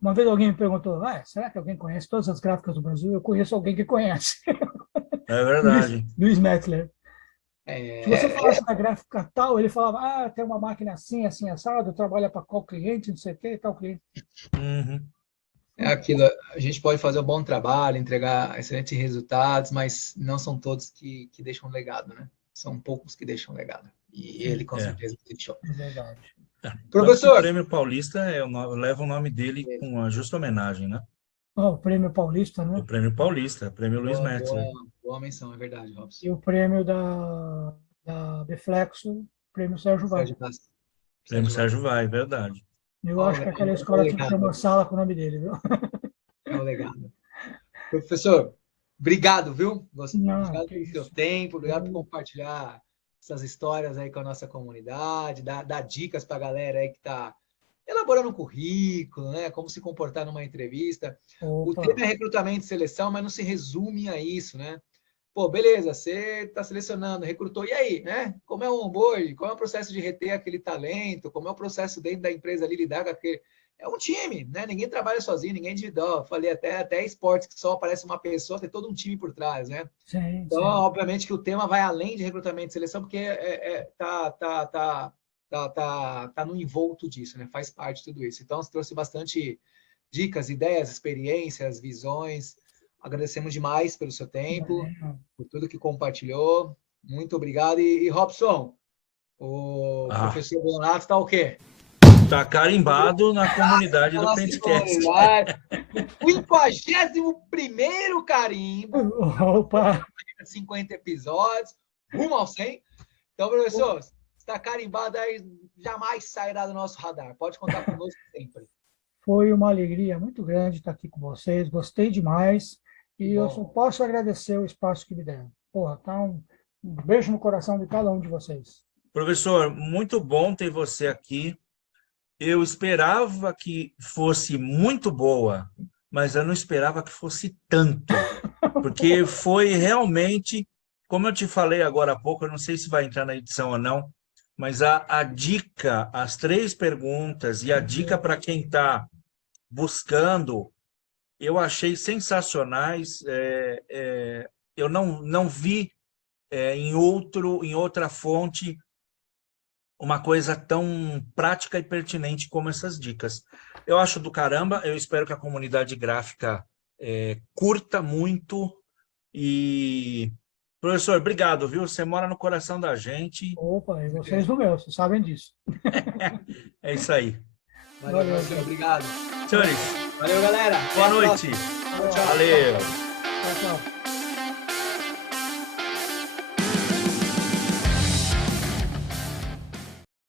Uma vez alguém me perguntou, será que alguém conhece todas as gráficas do Brasil? Eu conheço alguém que conhece. É verdade. Luiz Metzler. Se você falasse da gráfica tal, ele falava, tem uma máquina assim, assim, assado, trabalha para qual cliente, não sei o que, tal cliente. Uhum. É aquilo, a gente pode fazer um bom trabalho, entregar excelentes resultados, mas não são todos que deixam legado, né? São poucos que deixam legado. E ele, com certeza, deixou. É verdade. Professor! O Prêmio Paulista leva o nome dele com a justa homenagem, né? O Prêmio Paulista, né? O Prêmio Paulista, Prêmio Luiz Metzler. Boa menção, é verdade, Robson. E o prêmio da Beflexo, Prêmio Sérgio Vai. Prêmio Sérgio Vai, verdade. Eu acho que aquela escola tinha que ter uma sala com o nome dele, viu? É um legado. Professor, obrigado, viu? Obrigado pelo seu tempo, obrigado por compartilhar essas histórias aí com a nossa comunidade, dar dicas para a galera aí que está elaborando um currículo, né? Como se comportar numa entrevista. Opa. O tema é recrutamento e seleção, mas não se resume a isso, né? Pô, beleza, você está selecionando, recrutou, e aí, né? Como é o onboard? Qual é o processo de reter aquele talento? Como é o processo dentro da empresa ali lidar com aquele... É um time, né? Ninguém trabalha sozinho, ninguém é individual. Falei até esportes que só aparece uma pessoa, tem todo um time por trás, né? Sim, então, sim. obviamente que o tema vai além de recrutamento e seleção, porque tá no envolto disso, né? Faz parte de tudo isso. Então, você trouxe bastante dicas, ideias, experiências, visões. Agradecemos demais pelo seu tempo, por tudo que compartilhou. Muito obrigado. E Robson, o professor Bonato está o quê? Está carimbado na comunidade do Pentecast. O 51º carimbo. Opa! 50 episódios, rumo ao 100. Então, professor, está carimbado aí, jamais sairá do nosso radar. Pode contar conosco sempre. Foi uma alegria muito grande estar aqui com vocês. Gostei demais. E eu só posso agradecer o espaço que me deram. Porra, tá um beijo no coração de cada um de vocês. Professor, muito bom ter você aqui. Eu esperava que fosse muito boa, mas eu não esperava que fosse tanto. Porque foi realmente, como eu te falei agora há pouco, eu não sei se vai entrar na edição ou não, mas a dica, as 3 perguntas e a dica para quem está buscando, eu achei sensacionais. Eu não vi em outra fonte uma coisa tão prática e pertinente como essas dicas. Eu acho do caramba, eu espero que a comunidade gráfica curta muito. E, professor, obrigado, viu? Você mora no coração da gente. Opa, e vocês no meu, vocês sabem disso. É isso aí. Valeu, professor. Obrigado. Senhores, valeu, galera. Boa noite. Tchau, tchau. Valeu. Tchau, tchau.